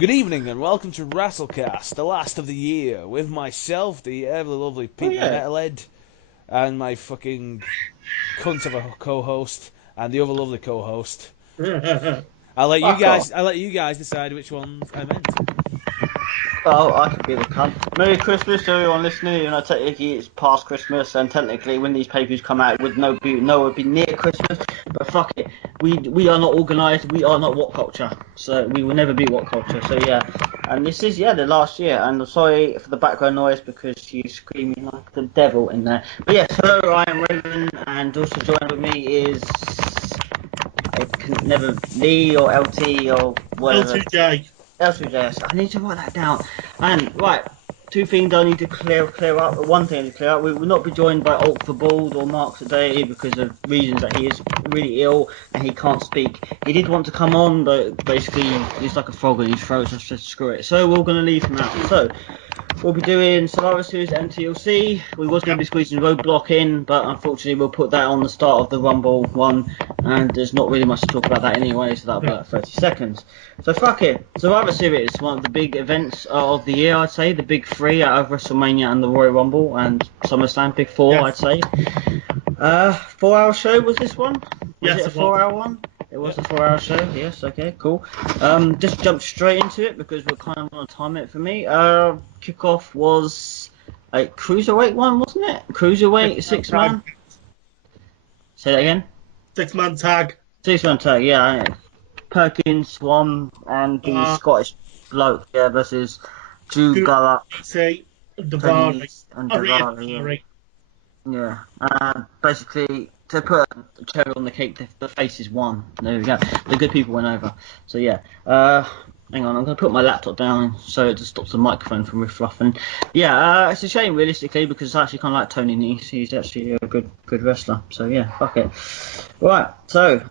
Good evening and welcome to Wrassle Cast, the last of the year, with myself, the ever lovely Pete the Metalhead, and my fucking cunt of a co-host, and the other lovely co-host. I'll let you guys decide which ones I meant. Well, I could be the cunt. Merry Christmas to everyone listening. You know, technically it's past Christmas, and technically when these papers come out, it would be near Christmas. But fuck it, we are not organised. We are not what culture, so we will never be what culture. So yeah, and this is the last year. And I'm sorry for the background noise because she's screaming like the devil in there. But yeah, hello, I am Raven, and also joining with me is it can never Lee or LT or whatever. L2J. L2J. I need to write that down. And right, two things I need to clear up. One thing I need to clear up: we will not be joined by Alt the Bald or Mark today because of reasons that he is really ill and he can't speak. He did want to come on, but basically he's like a frog in his throat, so I said screw it. So we're going to leave him out. So we'll be doing Survivor Series and TLC. We was going to be squeezing Roadblock in, but unfortunately we'll put that on the start of the Rumble one, and there's not really much to talk about that anyway, so that'll be like 30 seconds. So fuck it. Survivor Series, one of the big events of the year, I'd say. The big three out of WrestleMania and the Royal Rumble and SummerSlam, big four, I'd say. 4-hour show was this one? Was it a 4-hour one? It was a 4-hour show, yes, okay, cool. Just jump straight into it because we're kind of on a time limit for me. Kickoff was a cruiserweight one, wasn't it? Cruiserweight, 6-man? Say that again? 6-man tag. 6-man tag, yeah. Perkins, Swan, and the Scottish bloke, versus Drew Gulak, Davari. Yeah. Basically, to put a cherry on the cake, the faces won. There we go. The good people went over. So yeah. Hang on, I'm going to put my laptop down so it just stops the microphone from riff-ruffing. Yeah, it's a shame realistically because it's actually kind of like Tony Nese. He's actually a good wrestler. So yeah, fuck it. Right. So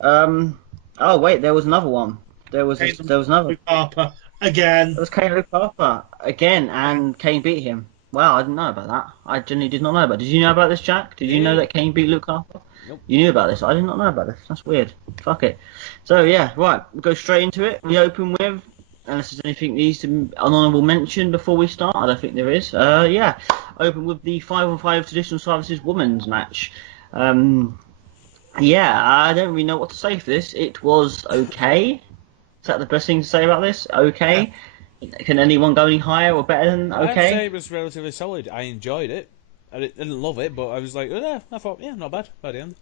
oh wait, there was another one. There was another. Harper again. It was Kane Luke Harper again, and Kane beat him. Wow, I didn't know about that. I genuinely did not know about it. Did you know about this, Jack? Did you know that Kane beat Luke Harper? Nope. You knew about this. I did not know about this. That's weird. Fuck it. So yeah, right. We'll go straight into it. We open with, unless there's anything that needs to be an honourable mention before we start. I don't think there is. Yeah. Open with the 5-on-5 traditional services women's match. Yeah, I don't really know what to say for this. It was okay. Is that the best thing to say about this? Okay. Yeah. Can anyone go any higher or better than okay? I'd say it was relatively solid. I enjoyed it. I didn't love it, but I was like, I thought, not bad by the end.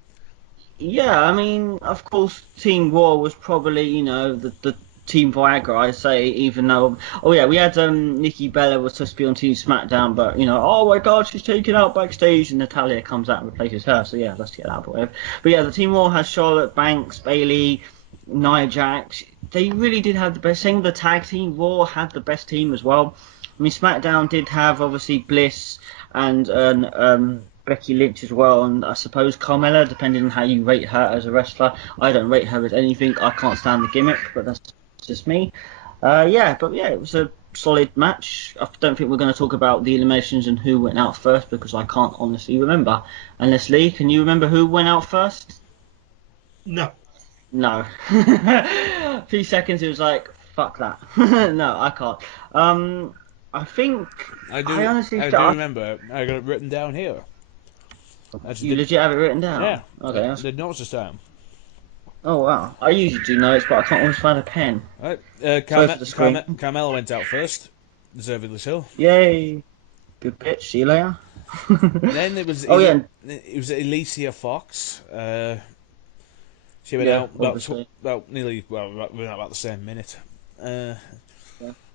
Yeah, I mean, of course, Team Raw was probably, the Team Viagra, I'd say, even though... Oh, yeah, we had Nikki Bella was supposed to be on Team SmackDown, but, oh my god, she's taken out backstage, and Natalya comes out and replaces her, so yeah, let's get that out of the way. But yeah, the Team Raw has Charlotte, Banks, Bayley, Nia Jax. They really did have the best thing. The tag team, Raw had the best team as well. I mean, SmackDown did have, obviously, Bliss and Becky Lynch as well, and I suppose Carmella, depending on how you rate her as a wrestler. I don't rate her as anything. I can't stand the gimmick, but that's just me. It was a solid match. I don't think we're going to talk about the eliminations and who went out first because I can't honestly remember. Unless Lee, can you remember who went out first? No. A few seconds it was like, fuck that. No, I can't. I think I do remember. I got it written down here. You legit have it written down? Yeah. Okay. I did notes this time. Oh wow. I usually do notes, but I can't always find a pen. Right. Carmella went out first, deservedly so. Yay. Good bitch. See you later. Then it was. It was Alicia Fox. She went out about the same minute.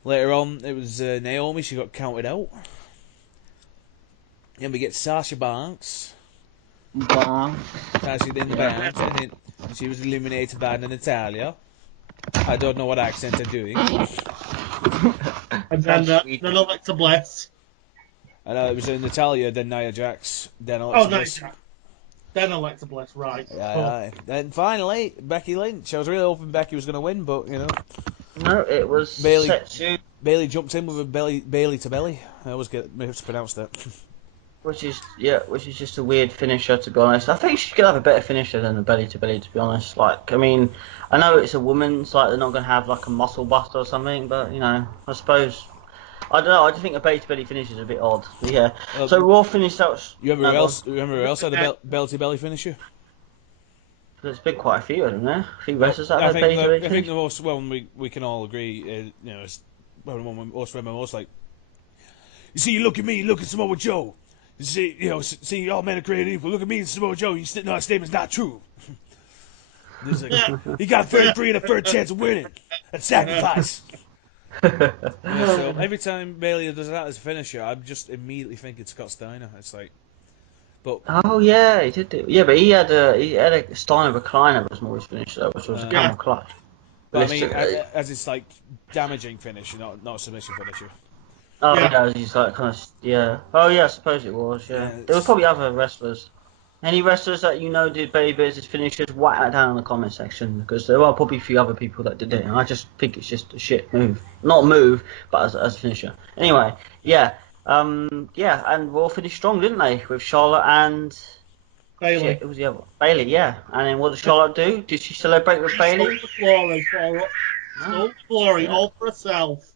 Later on, it was Naomi. She got counted out. Then we get Sasha Banks. Sasha in the bounce, and then she was eliminated by Natalya. I don't know what accent they're doing. And then Alexa Bliss. I know it was Natalya, then Nia Jax, then Alexa Bliss. Then Alexa Bliss, right. Yeah. Then finally, Becky Lynch. I was really hoping Becky was going to win, but, No, it was Bayley jumped in with a belly to belly. I always get mispronounced that. which is just a weird finisher, to be honest. I think she could have a better finisher than the belly to belly, to be honest. Like, I mean, I know it's a woman, so like they're not gonna have like a muscle buster or something, but I suppose I don't know. I just think a belly to belly finish is a bit odd. But yeah. So Raw finished out. You remember No, who go on. else? Remember who else had a belly to belly finisher? There's been quite a few, isn't there? A few Well, wrestlers that have had belly to belly I think finish. the most one we can all agree, is well, the one we most remember most like. You see, you look at me, look at Samoa Joe. You see, all men are created equal. Look at me and Samoa Joe. You know that statement's not true. Like, he got 33 and a third chance of winning. That's sacrifice. So every time Bailey does that as a finisher, I just immediately think it's Scott Steiner. It's like, but Oh yeah, he did do. Yeah, but he had a Steiner recliner was more his finisher, which was a camel clutch. but I mean, Ballistic. as it's like damaging finisher, not a submission finisher. Oh Yeah. yeah, he's like kind of yeah. Oh yeah, I suppose it was. Yeah, there was It's, probably other wrestlers. Any wrestlers that did Baby Bears' finishers, whack that down in the comment section because there are probably a few other people that did it, and I just think it's just a shit move. Not a move, but as a finisher. Anyway, yeah, yeah, and Raw finished strong, didn't they? With Charlotte and Bailey. shit, it was the other Bailey, yeah. And then what did Charlotte do? Did she celebrate with She stole Bailey? the glory for it. No. Stole the glory Yeah. all for herself.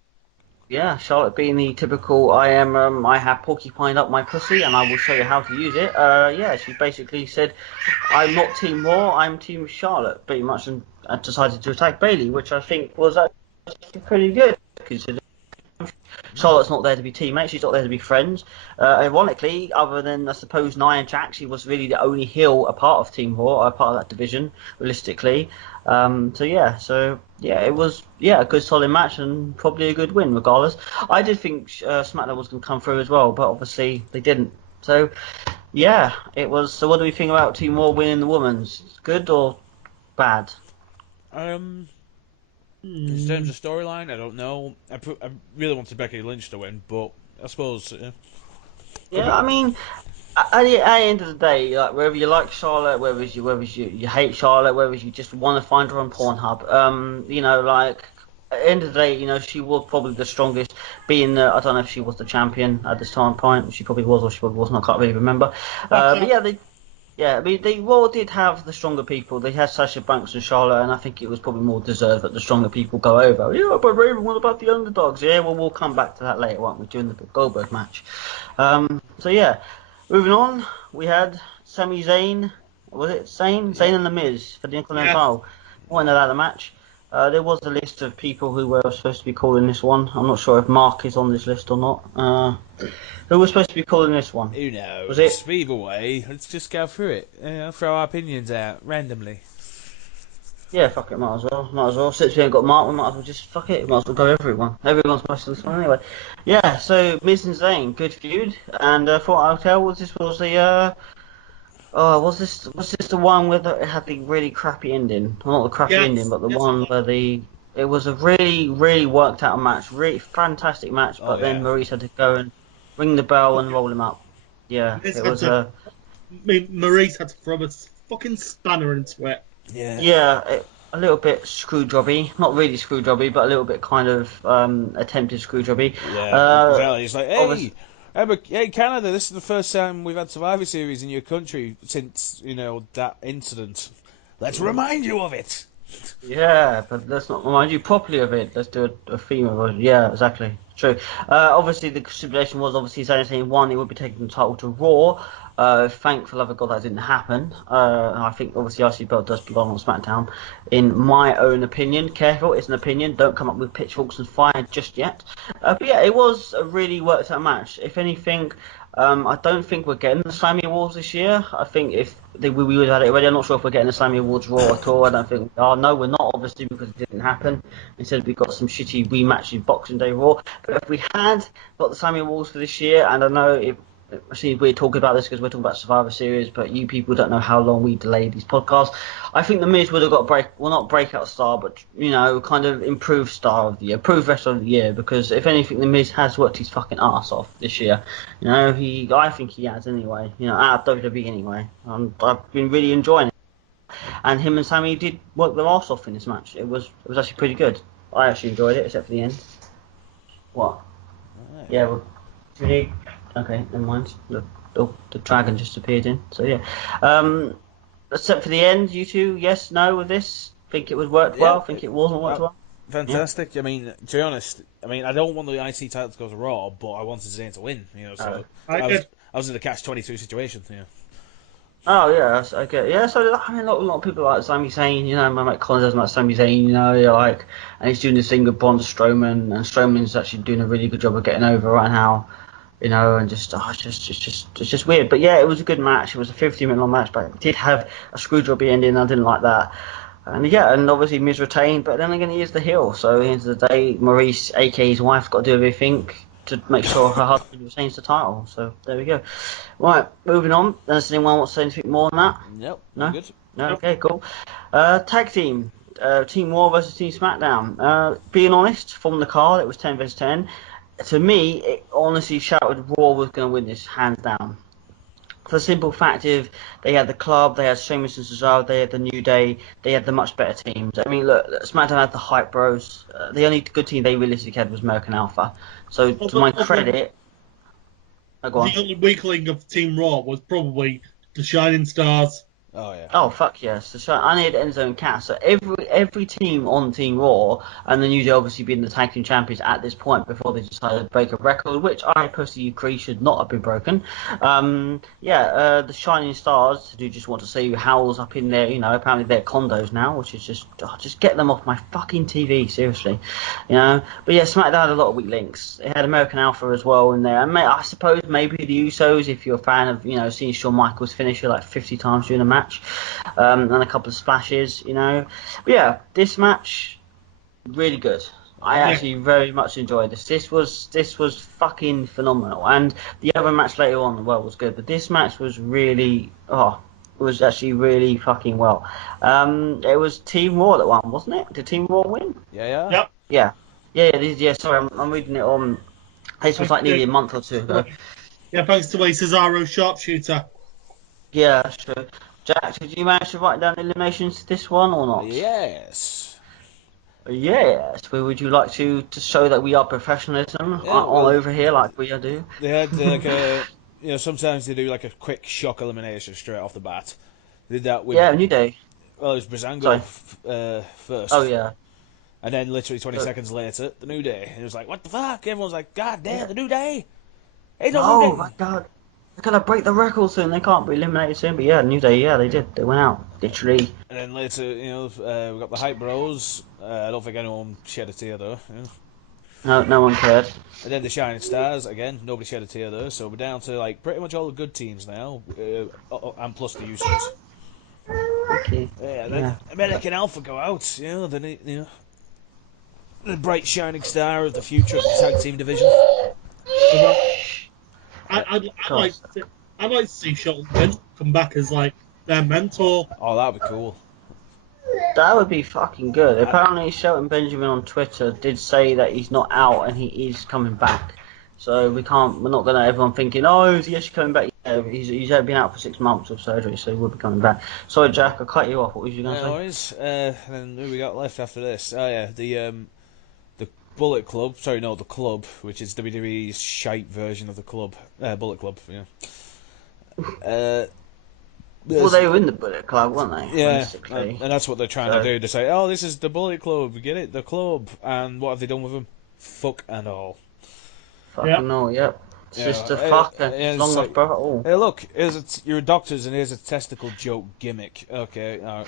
Yeah, Charlotte being the typical I have porcupined up my pussy and I will show you how to use it. Yeah, she basically said, I'm not Team Raw, I'm Team Charlotte, pretty much, and decided to attack Bailey, which I think was actually pretty good, considering Charlotte's not there to be teammates, she's not there to be friends. Ironically, other than, I suppose, Nia Jax, she was really the only heel a part of Team Raw, a part of that division, realistically. So, it was, a good solid match and probably a good win, regardless. I did think SmackDown was going to come through as well, but obviously they didn't. So, yeah, it was. So, what do we think about Team Raw winning the women's? Good or bad? in terms of storyline, I don't know. I really wanted Becky Lynch to win, but I suppose could Yeah, be. I mean, at the end of the day, like whether you like Charlotte, whether you hate Charlotte, whether you just want to find her on Pornhub, like at the end of the day, she was probably the strongest. Being I don't know if she was the champion at this time point. She probably was, or she probably wasn't. I can't really remember. That's But yeah, I mean, they Raw did have the stronger people. They had Sasha Banks and Charlotte, and I think it was probably more deserved that the stronger people go over. Yeah, but Raven, what about the underdogs? Yeah, well, we'll come back to that later, won't we, during the Goldberg match. So yeah, moving on, we had Sami Zayn. Was it Zayn? Yeah. Zayn and The Miz for the yes. Intercontinental. Wasn't that the match? There was a list of people who were supposed to be calling this one. I'm not sure if Mark is on this list or not. Who was supposed to be calling this one? Who Was it? knows? Either way, let's just go through it. Throw our opinions out randomly. Yeah, fuck it, might as well. Might as well. Since we ain't got Mark, we might as well just fuck it. Might as well go everyone. Everyone's supposed to this one anyway. Yeah, so Miz and Zayn, good feud. And for what I'll tell was this was the was this the one where it had the really crappy ending? Well, not the crappy ending, Yes. but the Yes. one where it was a really, really worked out match, really fantastic match. Oh But then yeah. Maurice had to go and ring the bell and roll him up. Yeah, Miz it had was to, Maurice had to throw a fucking spanner into it. Yeah. a little bit screw jobby, not really screw jobby, but a little bit kind of attempted screw jobby. Yeah. Exactly. It's like, Obviously, hey, Canada, this is the first time we've had Survivor Series in your country since that incident. Let's remind you of it. yeah, but let's not remind you properly of it. Let's do a theme of it. Yeah, exactly. True. Obviously, the stipulation was obviously saying one, it would be taking the title to Raw. Thank for love of God that didn't happen. I think obviously IC belt does belong on SmackDown. In my own opinion, careful, it's an opinion. Don't come up with pitchforks and fire just yet. But yeah, it was a really worked out match. If anything, I don't think we're getting the Slammy Awards this year. I think if we would have had it already, I'm not sure if we're getting the Slammy Awards Raw at all. I don't think we are. No, we're not, obviously, because it didn't happen. Instead, we got some shitty rematches Boxing Day Raw. But if we had got the Slammy Awards for this year, and I know we're talking about this because we're talking about Survivor Series, but you people don't know how long we delayed these podcasts. I think The Miz would have got not breakout star, but kind of improved star of the year, improved wrestler of the year. Because if anything, The Miz has worked his fucking ass off this year. I think he has anyway. Out of WWE anyway. I've been really enjoying it, and him and Sammy did work their ass off in this match. It was actually pretty good. I actually enjoyed it, except for the end. What? Right. Yeah, well, really. Okay, never mind. Look, the dragon just appeared in. So yeah. Except for the end, you two, yes, no with this? Think it was worked well? Think it wasn't worked well? Fantastic. Yeah. I mean, to be honest, I don't want the IC title to go to Raw, but I wanted Zayn to win. So I was in a catch-22 situation. Oh yeah, okay. Yeah, so I mean, a lot of people like Sami Zayn. My mate Colin doesn't like Sami Zayn. And he's doing this thing with Braun Strowman, and Strowman's actually doing a really good job of getting over right now. And it's just weird. But yeah, it was a good match. It was a 50-minute long match, but it did have a screw jobby ending. I didn't like that. And yeah, and obviously Miz retained, but then again, he is the heel. So at the end of the day, Maurice, aka his wife, got to do everything to make sure her husband retains the title. So there we go. Right, moving on. Does anyone want to say anything more on that? Nope, No? good. No? Okay, cool. Tag team. Team Raw versus Team SmackDown. Being honest, from the card, it was 10 versus 10. To me, it honestly shouted Raw was going to win this, hands down. For the simple fact of they had the club, they had Sheamus and Cesaro, they had the New Day, they had the much better teams. I mean, look, SmackDown had the Hype Bros. The only good team they realistically had was American Alpha. So to my credit, go on. The only weakling of Team Raw was probably the Shining Stars. Oh yeah. Oh fuck yes! So I need Enzo and Cass. So every team on Team Raw, and the New Day obviously being the tag team champions at this point before they decided to break a record, which I personally agree should not have been broken. The Shining Stars do just want to see Howl's up in there. Apparently they're condos now, which is just get them off my fucking TV, seriously. But yeah, SmackDown had a lot of weak links. It had American Alpha as well in there, and I suppose maybe the Usos, if you're a fan of seeing Shawn Michaels finish it like 50 times during a match. And a couple of splashes, But yeah, this match, really good. I actually very much enjoyed this. This was fucking phenomenal. And the other match later on, was good. But this match was was actually really fucking well. It was Team Raw that won, wasn't it? Did Team Raw win? Yep. Yeah. Sorry, I'm reading it on. This was like nearly a month or two ago. Yeah, thanks to a Cesaro sharpshooter. Yeah, that's true. Jack, did you manage to write down eliminations to this one or not? Yes. Yes. Well, would you like to show that we are professionalism all over here like we do? They had sometimes they do like a quick shock elimination straight off the bat. They did that with New Day. Well, it was Breezango first. Oh yeah. And then literally 20 seconds later, the New Day. And it was like, what the fuck? Everyone's like, God damn, the New Day. Hey, Oh my god. They're gonna break the record soon. They can't be eliminated soon. But yeah, New Day. Yeah, they did. They went out literally. And then later, we got the Hype Bros. I don't think anyone shed a tear though. No one cared. And then the Shining Stars again. Nobody shed a tear there. So we're down to like pretty much all the good teams now, and plus the Usos. Okay. Then American Alpha go out. The bright shining star of the future of the tag team division. I'd like to see Shelton Benjamin come back as like their mentor. Oh, that'd be cool. That would be fucking good. Apparently, Shelton Benjamin on Twitter did say that he's not out and he is coming back. So we're not gonna everyone thinking, oh, is he actually coming back? Yeah, he's been out for 6 months of surgery, so he will be coming back. Sorry, Jack, I cut you off. What was you gonna say? And who we got left after this? Oh yeah, the Bullet Club. Sorry, no, the Club, which is WWE's shite version of the Club. Bullet Club. Well, they were in the Bullet Club, weren't they? Yeah, basically. and that's what they're trying to do. They say, oh, this is the Bullet Club. Get it, the Club. And what have they done with them? Fuck and all. Fucking no, yep. It's just a fuck and long like, bro. Oh. Hey, look, you're doctors, and here's a testicle joke gimmick. Okay, I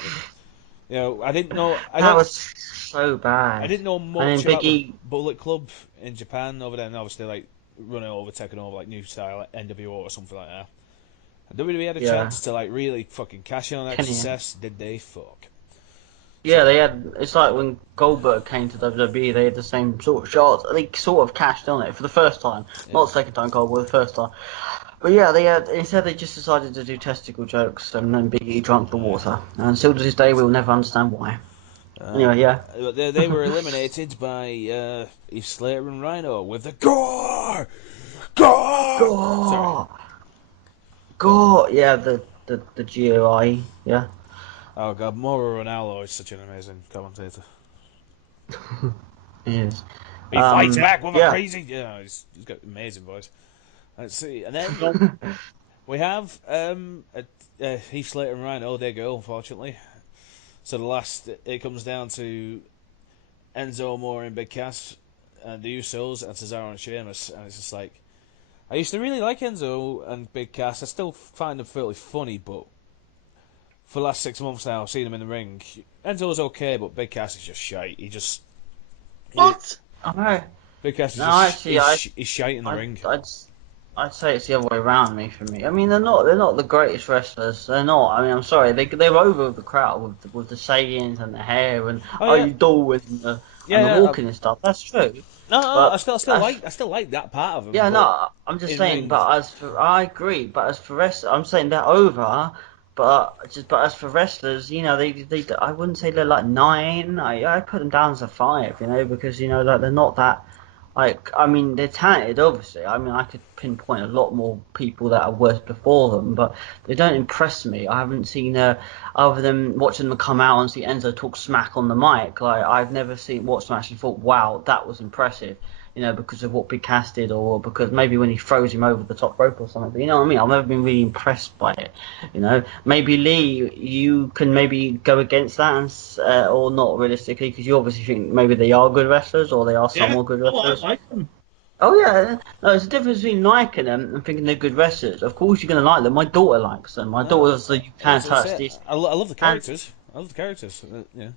didn't know. That was so bad. I didn't know much about the Bullet Club in Japan over there, and obviously like taking over like new style like NWO or something like that. And WWE had a chance to like really fucking cash in on that success. Did they fuck? Yeah, they had. It's like when Goldberg came to WWE, they had the same sort of shots. They sort of cashed on it for the first time, not the second time Goldberg, the first time. But yeah, instead they just decided to do testicle jokes, and then Big E drank the water. And still to this day, we'll never understand why. Anyway, yeah. They were eliminated by Heath Slater and Rhino with the gore. Gore. Yeah, the GOI. Yeah. Oh god, Mauro Ranallo is such an amazing commentator. He is. He fights back with a crazy. Yeah, he's got an amazing voice. Let's see, and then We have Heath Slater and Rhino. They go, unfortunately. So it comes down to Enzo Amore and Big Cass, and the Usos, and Cesaro and Sheamus. And it's just like, I used to really like Enzo and Big Cass. I still find them fairly funny, but for the last 6 months now, I've seen them in the ring. Enzo's okay, but Big Cass is just shite. What? I know. Big Cass is No, just actually, he's shite in the ring. I'd say it's the other way around for me. I mean, they're not the greatest wrestlers. They're not. I mean, I'm sorry. They were over with the crowd with the sayings and the hair and Oh are yeah, you doing the yeah, yeah. walking and stuff. That's true. No, I But still like that part of him. yeah, But no, I'm just in saying. ring, But I agree. But as for wrestlers, I'm saying they're over. But as for wrestlers, I wouldn't say they're like 9. I put them down as a 5. Because like they're not that. Like, I mean, they're talented, obviously. I mean, I could pinpoint a lot more people that are worse before them, but they don't impress me. I haven't seen, other than watching them come out and see Enzo talk smack on the mic. Like, I've never watched them actually thought, wow, that was impressive. Because of what Big Cass did, or because maybe when he throws him over the top rope or something. But you know what I mean? I've never been really impressed by it. Maybe Lee, you can maybe go against that, or not realistically, because you obviously think maybe they are good wrestlers, or they are Yeah. somewhat good Oh, I wrestlers. like them. Oh yeah, no, there's a difference between liking them and thinking they're good wrestlers. Of course, you're gonna like them. My daughter likes them. My daughter says you can't as I touch say, this. I love the And characters. I love the characters. Yeah.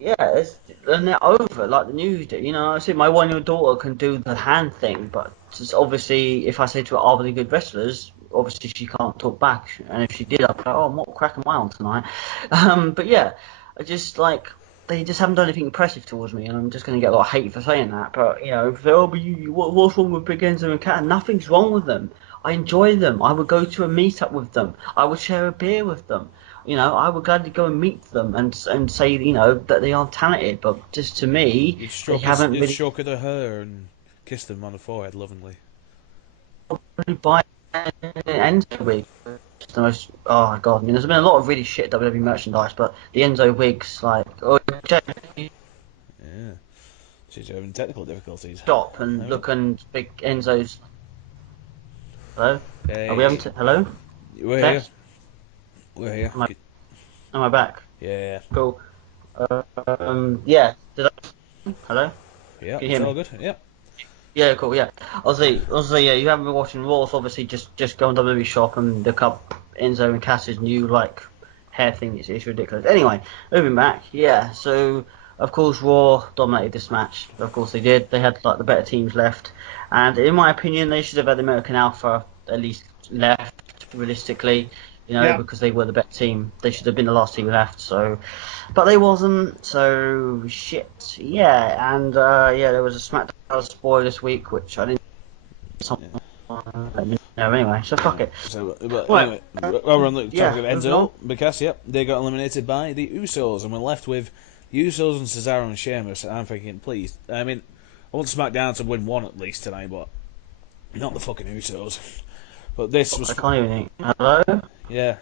yeah, and they're over like the news do. I see my 1-year-old daughter can do the hand thing, but just obviously, if I say to her, "Are they good wrestlers?" Obviously, she can't talk back. And if she did, I'd be like, "Oh, what crack am I on tonight?" But yeah, I just like they just haven't done anything impressive towards me, and I'm just going to get a lot of hate for saying that. But if they'll be, what's wrong with Big Enzo and Cat? Nothing's wrong with them. I enjoy them. I would go to a meetup with them. I would share a beer with them. I would gladly go and meet them and say, that they are talented. But just to me, they haven't You'd really stroke her hair and kiss them on the forehead lovingly. buy Enzo wig. It's the most. Oh god! I mean, there's been a lot of really shit WWE merchandise, but the Enzo wigs, like, Yeah. She's having technical difficulties. shop and No. look and big Enzo's. Hello? Are we having Hey, hello? we're here. Test? We're here. Am I, am I back? Yeah. Cool. Yeah. Hello? Yeah, Can you it's hear all me? good. Yeah. Yeah, cool. Yeah, I'll say, yeah. You haven't been watching Raw, so obviously just go on WWE shop and look up Enzo and Cass's new like hair thing. It's ridiculous. Anyway, moving back. Yeah, so of course Raw dominated this match. Of course they did. They had like the better teams left, and in my opinion, they should have had American Alpha at least left realistically. Yeah. Because they were the better team. They should have been the last team left. So, but they wasn't. So shit. Yeah, and yeah, there was a SmackDown spoiler this week, which I didn't. Yeah. Let me know anyway. So fuck it. So, but Right. anyway, while we're on the Yeah. topic of Moving on. Enzo, because yep, they got eliminated by the Usos, and we're left with the Usos and Cesaro and Sheamus. And I'm thinking, please, I mean, I want SmackDown to win one at least tonight, but not the fucking Usos. But this I was, can't even think. Hello. yeah,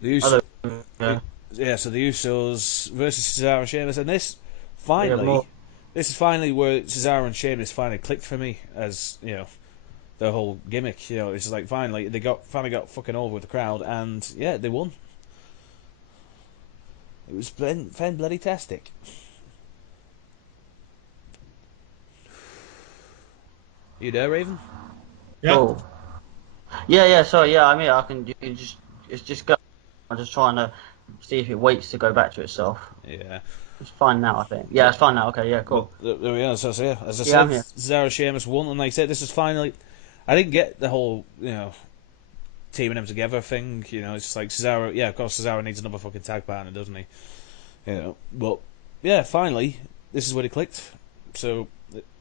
the Hello. Usos, Yeah. yeah. So the Usos versus Cesaro and Sheamus, and We have more. this is finally where Cesaro and Sheamus finally clicked for me as the whole gimmick. It's just like finally they finally got fucking over with the crowd, and yeah, they won. It was fan bloody tastic. You there, Raven? Yeah. Cool. Yeah. Yeah. Sorry. Yeah. I mean, I can. You can just. It's just go. I'm just trying to see if it waits to go back to itself. Yeah. It's fine now, I think. Yeah, it's fine now. Okay. Yeah. But Cool. there we are. So yeah, as I Yeah, I'm said, here. Cesaro Sheamus won, and like I said, this is finally. I didn't get the whole teaming them together thing. It's just like Cesaro. Yeah, of course Cesaro needs another fucking tag partner, doesn't he? But yeah, finally this is where they clicked. So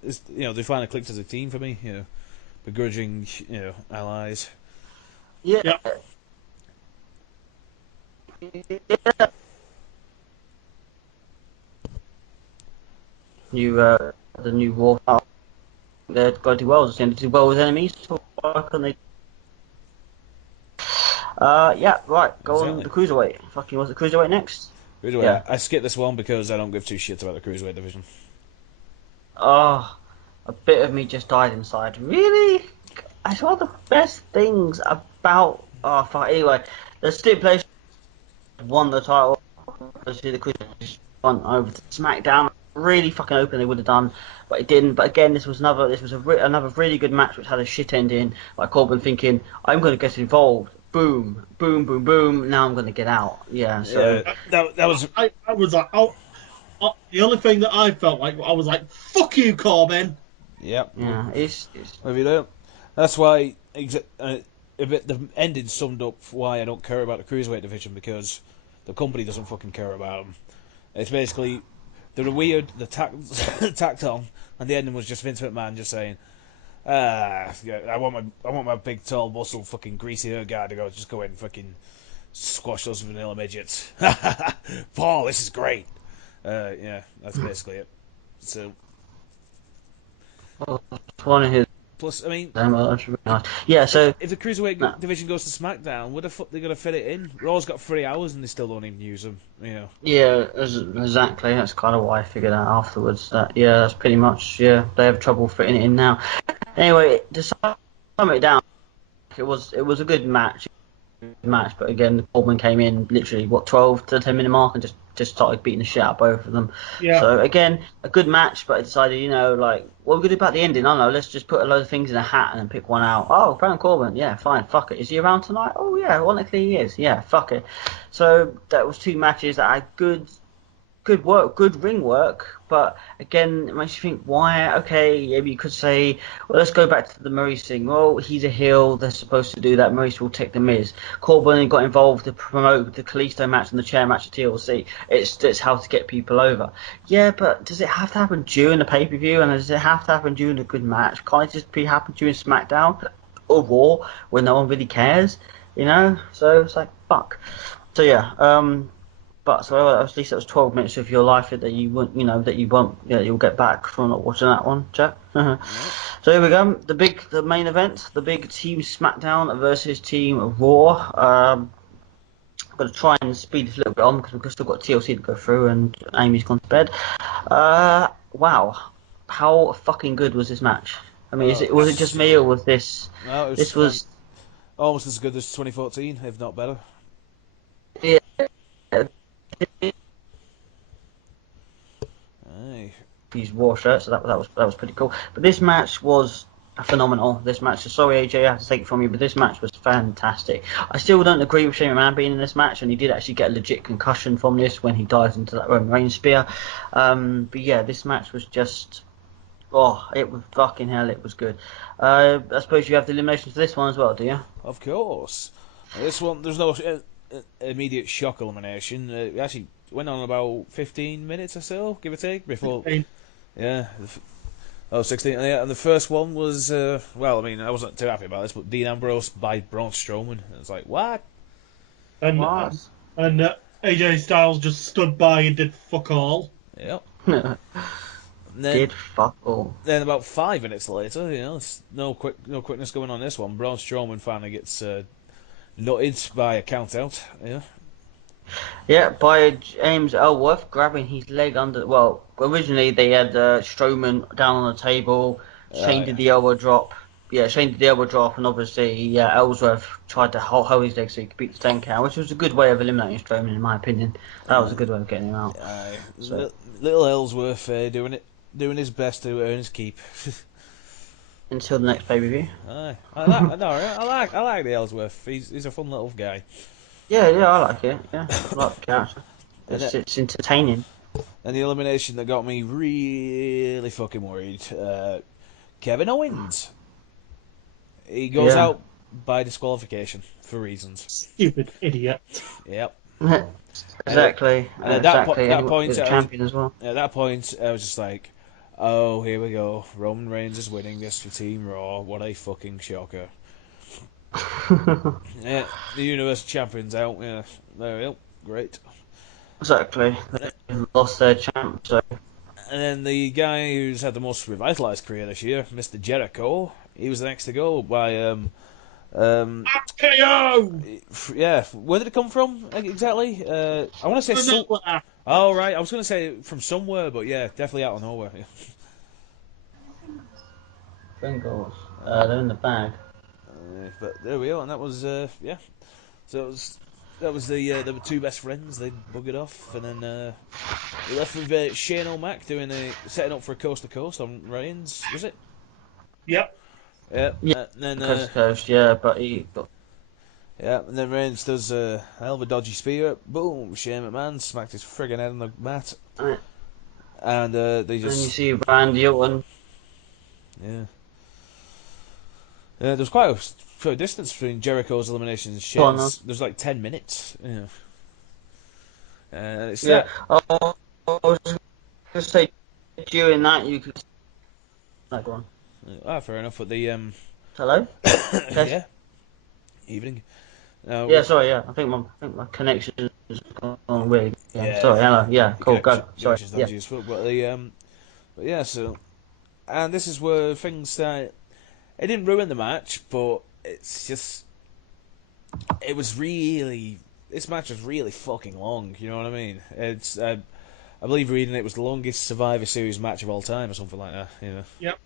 they finally clicked as a team for me. Begrudging allies. Yeah. Yeah. New the new war. They've got to do well. They do well with enemies. So why can they? Yeah. Right. Go on Exactly. the cruiserweight. Fucking was the cruiserweight next? Cruiserweight. Yeah. I skipped this one because I don't give two shits about the cruiserweight division. Oh, a bit of me just died inside. Really? It's one of the best things bout. Oh fuck. Anyway, the stipulation won the title. Obviously, the Cruiserweight won over to SmackDown. Really fucking open they would have done, but it didn't. But again, this was another really good match which had a shit ending. Like Corbin thinking, I'm going to get involved. Boom, boom, boom, boom. Now I'm going to get out. Yeah. So that was. I was like, the only thing that I felt like, I was like, fuck you, Corbin. Yep. yeah, it's Have you know? That's why the ending summed up why I don't care about the cruiserweight division, because the company doesn't fucking care about them. It's basically they were weird, the tacked on, and the ending was just Vince McMahon just saying, yeah, I want my big tall muscle fucking greasy hair guy to go in and fucking squash those vanilla midgets. Paul, this is great. Yeah, that's basically it. So one of his. plus, I mean, That's really nice. Yeah. So if the cruiserweight no. division goes to SmackDown, where the fuck they gonna fit it in? Raw's got 3 hours and they still don't even use them. You know. Yeah, exactly. That's kind of why I figured out afterwards that yeah, that's pretty much yeah. They have trouble fitting it in now. Anyway, to sum it down, it was a good match, but again, Corbin came in literally 12 to 10 minute mark and just started beating the shit out of both of them. Yeah. So again, a good match, but I decided, like, what are we gonna do about the ending? I don't know, let's just put a load of things in a hat and then pick one out. Oh, Baron Corbin, yeah, fine, fuck it. Is he around tonight? Oh yeah, ironically he is. Yeah, fuck it. So that was two matches that had good work, good ring work, but again, it makes you think, why? Okay, maybe you could say, well, let's go back to the Maurice thing. Well, he's a heel, they're supposed to do that. Maurice will take the Miz. Corbin got involved to promote the Kalisto match and the chair match at TLC. It's how to get people over. Yeah, but does it have to happen during the pay-per-view, and does it have to happen during a good match? Can't it just happen during SmackDown or Raw when no one really cares? So it's like, fuck. So yeah, but so at least that was 12 minutes of your life that you won't, you'll get back from not watching that one, Jack. So here we go, the main event, the big Team SmackDown versus Team Raw. I'm going to try and speed this a little bit on because we've still got TLC to go through and Amy's gone to bed. Wow, how fucking good was this match? I mean, was it just me or was this? No, This was almost as good as 2014, if not better. yeah, Aye. these Raw shirts, so that was pretty cool. But this match was phenomenal. This match, sorry AJ, I have to take it from you, but this match was fantastic. I still don't agree with Shane McMahon being in this match, and he did actually get a legit concussion from this when he dives into that Roman Reigns spear. But yeah, this match was just, it was fucking hell, it was good. I suppose you have the eliminations for this one as well, do you? Of course. This one, there's no immediate shock elimination. It actually went on about 15 minutes or so, give or take, before. 16. Yeah. 16. And the first one was, I wasn't too happy about this, but Dean Ambrose by Braun Strowman. It's like, what? And AJ Styles just stood by and did fuck all. Yep. Did fuck all. Then about 5 minutes later, there's no quickness going on this one. Braun Strowman finally gets nutted by a count out. Yeah. Yeah, by James Ellsworth grabbing his leg under. Well, originally they had Strowman down on the table. Shane did the elbow drop. Yeah, Shane did the elbow drop, and obviously Ellsworth tried to hold his leg so he could beat the 10 count, which was a good way of eliminating Strowman, in my opinion. That was a good way of getting him out. So. Little Ellsworth doing his best to earn his keep. Until the next pay-per-view. I like the Ellsworth. He's a fun little guy. Yeah, I like it. Yeah, I like the character. It's entertaining. And the elimination that got me really fucking worried, Kevin Owens. He goes out by disqualification for reasons. Stupid idiot. Yep. Exactly. And at that point, he's a champion as well. At that point, I was just like, oh, here we go. Roman Reigns is winning this for Team Raw. What a fucking shocker. Yeah, the Universal Champion's out. Yeah, there we go. Great. Exactly. They lost their champ, so. And then the guy who's had the most revitalized career this year, Mr. Jericho, he was the next to go by KO! Yeah, where did it come from exactly? I want to say oh right, I was going to say from somewhere, but yeah, definitely out of nowhere. Bengals. They're in the bag. But there we are, and that was yeah. So that was the two best friends. They buggered off, and then we left with Shane O'Mac setting up for a coast to coast on Reigns. Was it? Yep. Yeah. Yeah, And then coast to coast, yeah, but he got. yeah, and then Reigns does a hell of a dodgy spear. Boom! Shane McMahon smacked his friggin' head on the mat, and they And you just see Randy Orton. yeah. There's quite a distance between Jericho's elimination and Corner. Shane's. There's like 10 minutes. Yeah. It's Yeah. that. I was going to say during that you could. No, go on. Fair enough. But the Hello. Test. yeah, evening. Yeah, sorry. Yeah, I think my connection is gone weird. Yeah, Yeah, sorry. Hello. Yeah, your cool. Go. Sorry. connection's Yeah. dodgy as fuck. But yeah. So, and this is where things start. It didn't ruin the match, but it's just it was really. This match was really fucking long. You know what I mean? It's. I believe reading it was the longest Survivor Series match of all time, or something like that. You know. Yep.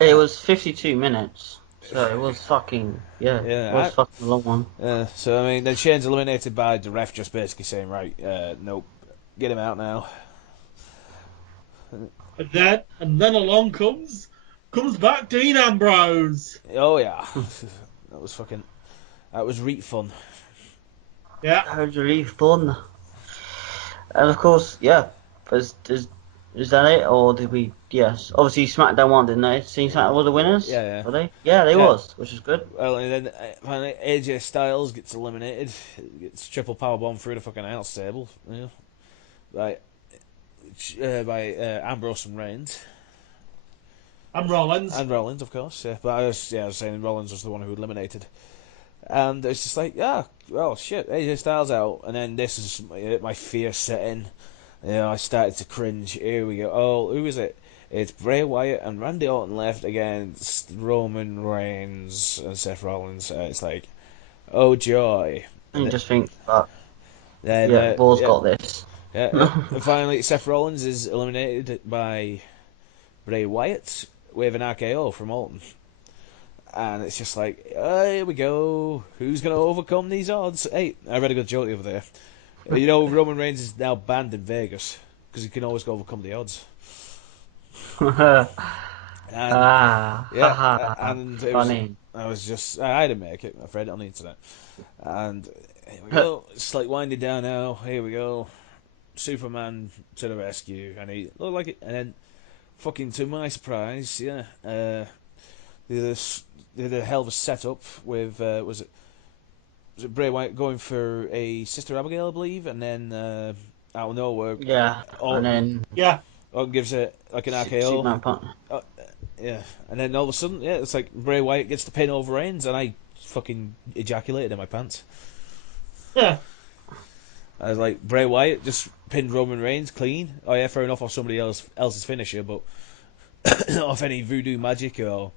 It Uh, was 52 minutes, so it was fucking it was yeah. fucking a long one. So I mean, then Shane's eliminated by the ref just basically saying, right, nope, get him out now. And then along comes back Dean Ambrose. Oh yeah, that was reet fun. Yeah. That was really fun. And of course, yeah, is that it, or did we? Yes, obviously SmackDown won, didn't they? Team SmackDown were the winners. Yeah. Were they? Yeah, they Yeah. was, which is good. Well, and then finally AJ Styles gets eliminated, gets triple powerbomb through the fucking house table, you know, by Ambrose and Reigns. And Rollins. And Rollins, of course, yeah. But I was saying Rollins was the one who eliminated. And it's just like, yeah, well, shit, AJ Styles out. And then this is my fear setting. You know, I started to cringe. Here we go. Oh, who is it? It's Bray Wyatt and Randy Orton left against Roman Reigns and Seth Rollins. It's like, oh joy. And you And just think, but then, yeah, Raw's got this. And finally, Seth Rollins is eliminated by Bray Wyatt with an RKO from Orton. And it's just like, here we go. Who's going to overcome these odds? Hey, I read a good joke the other day. You know, Roman Reigns is now banned in Vegas because he can always overcome the odds. And yeah, Haha, and it was. funny. I had to make it. I've read it on the internet. And here we go. It's like winding down now. Here we go. Superman to the rescue, and he looked like it. And then, fucking to my surprise, yeah, they did a hell of a setup with was it Bray Wyatt going for a Sister Abigail, I believe, and then out of nowhere, Yeah, and then Yeah. Orton gives it like an RKO. Superman punch. Yeah, and then all of a sudden, yeah, it's like Bray Wyatt gets the pin over Reigns, and I fucking ejaculated in my pants. Yeah. I was like, Bray Wyatt just pinned Roman Reigns clean. Oh yeah, fair enough off somebody else's finisher, but not off any voodoo magic or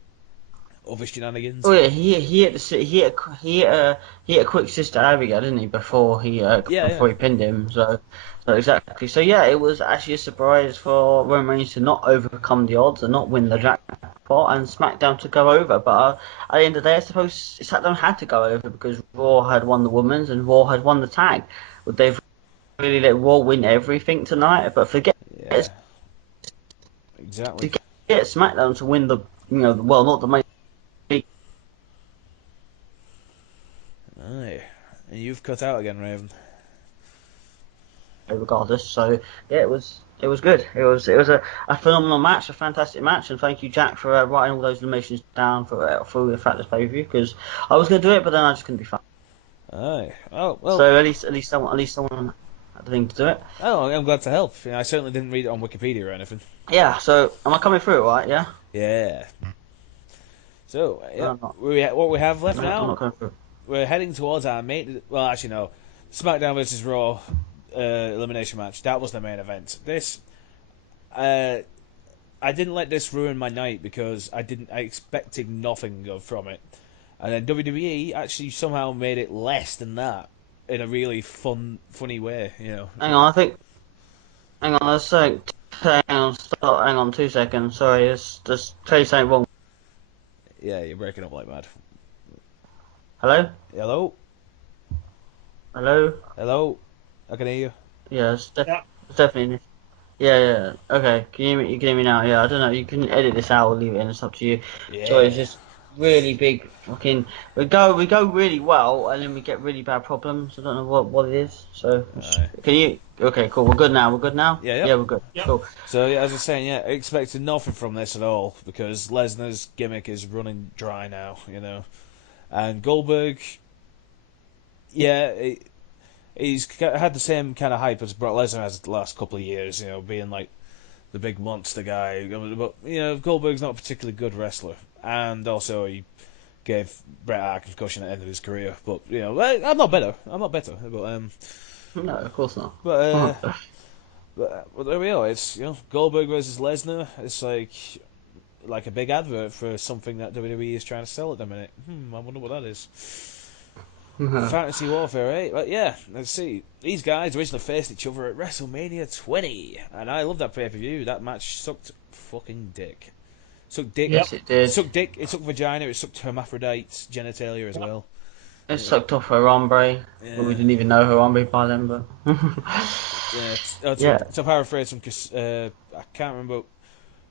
other shenanigans. Oh yeah, he hit a quick Sister Abigail, didn't he? Before Yeah. he pinned him. So exactly. So yeah, it was actually a surprise for Roman Reigns to not overcome the odds and not win the jackpot, and SmackDown to go over. But at the end of the day, I suppose SmackDown had to go over because Raw had won the women's and Raw had won the tag. Would they really let Raw win everything tonight? But forget Yeah, exactly. to get SmackDown to win the not the main. Aye. And you've cut out again, Raven. Regardless. So yeah, it was good. It was a phenomenal match, a fantastic match, and thank you, Jack, for writing all those animations down for the Factless pay-per-view, because I was going to do it, but then I just couldn't be found. Aye. Oh well. So at least someone had the thing to do it. Oh, I'm glad to help. I certainly didn't read it on Wikipedia or anything. Yeah. So am I coming through it right? Yeah. Yeah. So No, yeah, I'm not. what we have left No, I'm now. not coming through. We're heading towards our main. Well, actually, no. SmackDown versus Raw elimination match. That was the main event. This, I didn't let this ruin my night because I expected nothing from it, and then WWE actually somehow made it less than that in a really funny way. You know. Hang on, hang on a sec. Hang on 2 seconds. Sorry, just tell you something wrong. Yeah, you're breaking up like mad. Hello? Hello? Hello? Hello? I can hear you. Yeah, Yeah. it's definitely. Yeah, yeah. Okay, can you hear me? You can hear me now? Yeah, I don't know. You can edit this out or leave it in. It's up to you. So it's Yeah. just really big fucking. We go really well, and then we get really bad problems. I don't know what it is. So Aye. can you? Okay, cool. We're good now. We're good now. Yeah, yep. Yeah, we're good. Yep. Cool. So, yeah, as I was saying, yeah, I expected nothing from this at all because Lesnar's gimmick is running dry now, you know. And Goldberg, yeah, he's had the same kind of hype as Brock Lesnar has the last couple of years, you know, being like the big monster guy. But, you know, Goldberg's not a particularly good wrestler. And also, he gave Bret Hart a concussion at the end of his career. But, you know, I'm not better. I'm not better. No, of course not. But, uh, but there we are. It's, you know, Goldberg versus Lesnar. It's like a big advert for something that WWE is trying to sell at the minute. I wonder what that is. Fantasy Warfare 8. But yeah, let's see. These guys originally faced each other at WrestleMania 20, and I love that pay-per-view. That match sucked fucking dick. Sucked dick. Yep. Yes, it did. Sucked dick. It sucked vagina. It sucked hermaphrodites genitalia as Yep. well. It sucked off Harambe, but we Yeah. didn't even know Harambe by then. But Yeah. yeah, To paraphrase some, I can't remember,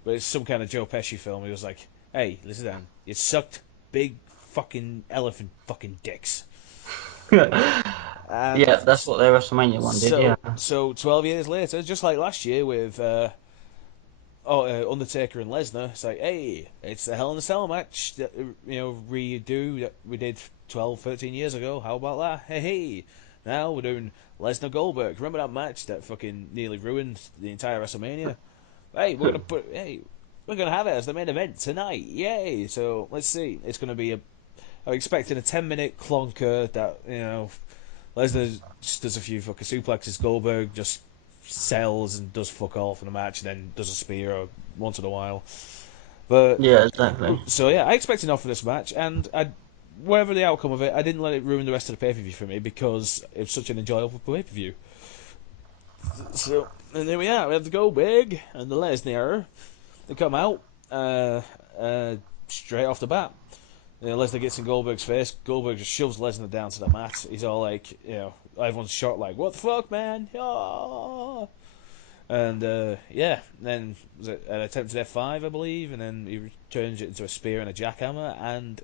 but it's some kind of Joe Pesci film. He was like, "Hey, listen, down. It sucked big fucking elephant fucking dicks." And yeah, that's what the WrestleMania one did. Yeah. so 12 years later, just like last year with Undertaker and Lesnar, it's like, hey, it's the Hell in a Cell match that, you know, redo that we did 12, 13 years ago. How about that? Hey, now we're doing Lesnar Goldberg. Remember that match that fucking nearly ruined the entire WrestleMania? We're gonna have it as the main event tonight. Yay! So let's see. It's gonna be I'm expecting a 10-minute clunker that, you know, Lesnar just does a few fucking suplexes. Goldberg just sells and does fuck all for the match, and then does a spear once in a while. But Yeah, exactly. so yeah, I expect enough for this match, and whatever the outcome of it, I didn't let it ruin the rest of the pay per view for me because it's such an enjoyable pay per view. So and there we are. We have the Goldberg and the Lesnar. They come out uh, straight off the bat. You know, Lesnar gets in Goldberg's face. Goldberg just shoves Lesnar down to the mat. He's all like, you know, everyone's shocked, like, what the fuck, man? Ah! And yeah, then was it an attempted F5, I believe, and then he turns it into a spear and a jackhammer, and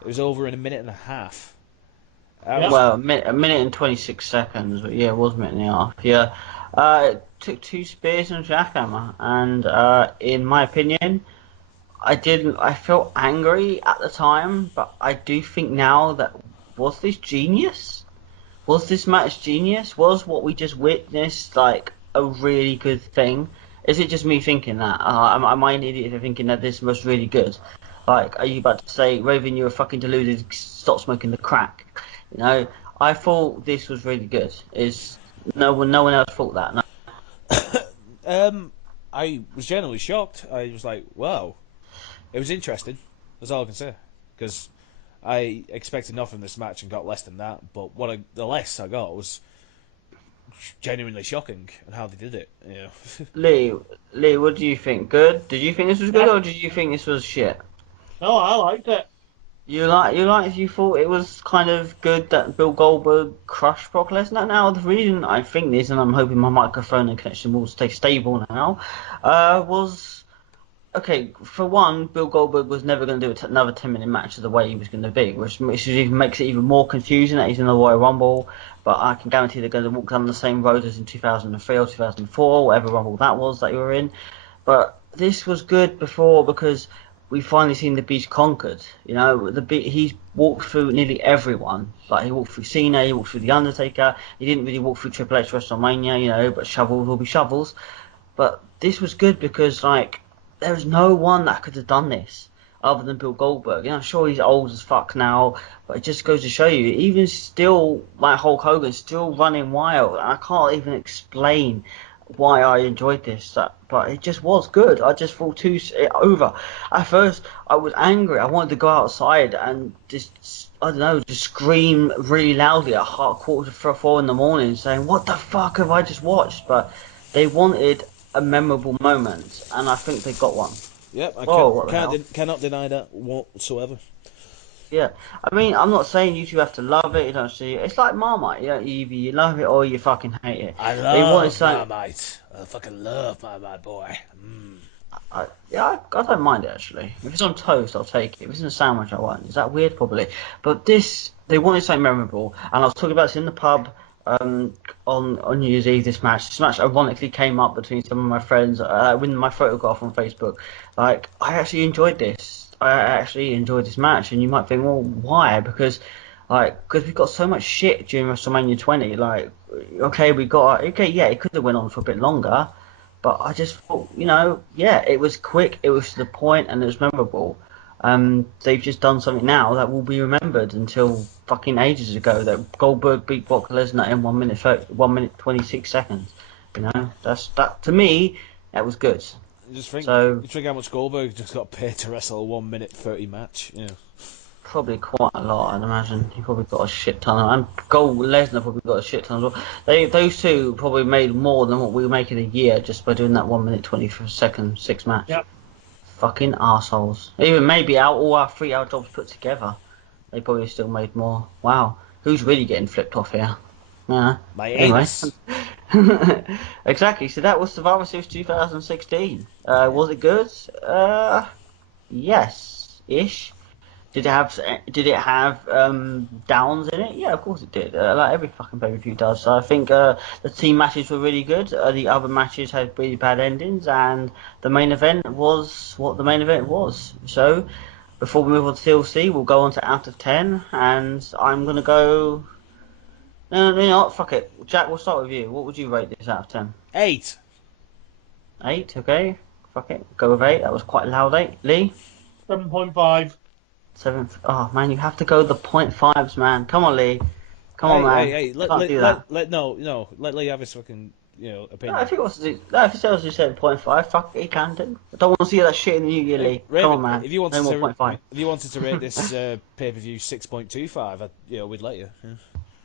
it was over in a minute and a half. That Yep. was Well, a minute and 26 seconds, but yeah, it was a minute and a half. Yeah, it took two spears and a jackhammer, and in my opinion, I didn't. I felt angry at the time, but I do think now that was this genius? Was this match genius? Was what we just witnessed like a really good thing? Is it just me thinking that? Am I an idiot for thinking that this was really good? Like, are you about to say, Raven, you're fucking deluded, stop smoking the crack? You know, I thought this was really good. Is no one else thought that? No. I was genuinely shocked. I was like, wow. It was interesting. That's all I can say. Because I expected nothing from this match and got less than that. But the less I got was genuinely shocking and how they did it. You know. Lee, Lee, what do you think? Good? Did you think this was good, Yeah. or did you think this was shit? No, I liked it. You thought it was kind of good that Bill Goldberg crushed Brock Lesnar. Now the reason I think this, and I'm hoping my microphone and connection will stay stable now, was okay. For one, Bill Goldberg was never going to do another 10-minute match the way he was going to be, which even makes it even more confusing that he's in the Royal Rumble. But I can guarantee they're going to walk down the same road as in 2003 or 2004, whatever Rumble that was that you were in. But this was good before because we finally seen the beast conquered. You know, he's walked through nearly everyone. Like he walked through Cena, he walked through the Undertaker. He didn't really walk through Triple H WrestleMania, you know, but shovels will be shovels. But this was good because like there was no one that could have done this other than Bill Goldberg. You know, sure he's old as fuck now, but it just goes to show you, even still, like Hulk Hogan, still running wild. And I can't even explain why I enjoyed this, but it just was good. I just thought it over. At first, I was angry. I wanted to go outside and just, I don't know, just scream really loudly at quarter to 4 in the morning, saying, "What the fuck have I just watched?" But they wanted a memorable moment, and I think they got one. Yep, I Whoa, what the hell? cannot deny that whatsoever. Yeah, I mean, I'm not saying you two have to love it. You don't see it. It's like Marmite. Yeah, either you love it or you fucking hate it. I They wanted love something. Marmite. I fucking love Marmite, boy. Mm. I don't mind it actually. If it's on toast, I'll take it. If it's in a sandwich, I won't. Is that weird? Probably. But this, they wanted something memorable, and I was talking about this in the pub on New Year's Eve. This match, ironically came up between some of my friends. With my photograph on Facebook. Like, I actually enjoyed this. I actually enjoyed this match, and you might think, well, why? Because we got so much shit during WrestleMania 20. Like, okay, yeah, it could have went on for a bit longer. But I just thought, yeah, it was quick, it was to the point, and it was memorable. They've just done something now that will be remembered until fucking ages ago. That Goldberg beat Brock Lesnar in 1 minute 26 seconds. That to me, that was good. So You think how much Goldberg just got paid to wrestle a 1 minute 30 match? Yeah. probably quite a lot, I'd imagine. He probably got a shit ton and Gold Lesnar probably got a shit ton as well. Those two probably made more than what we make in a year just by doing that 1 minute 20 second six match. Yep. Fucking assholes. Even maybe all our 3 hour jobs put together, they probably still made more. Wow, who's really getting flipped off here? Yeah. My Anyway. anus. Exactly. So that was Survivor Series 2016. Was it good? Yes, ish. Did it have downs in it? Yeah, of course it did. Like every fucking pay per view does. So I think the team matches were really good. The other matches had really bad endings, and the main event was what the main event was. So before we move on to TLC, we'll go on to out of 10, and I'm gonna go. No, you know what? Fuck it, Jack. We'll start with you. What would you rate this out of 10? 8. 8. Okay. Fuck it. Go with 8. That was quite loud. 8. Lee. 7.5. 7. Oh man, you have to go the .5s, man. Come on, Lee. Come on, man. Hey, You can't do that. let Lee have his fucking, No, opinion. if he wants to do, no, if he says he said .5, fuck it, he can do. I don't want to see that shit in the New Year, Lee. Come on, man. If you No wanted more to, .5. if you wanted to rate this pay per view 6.25, we'd let you. Yeah.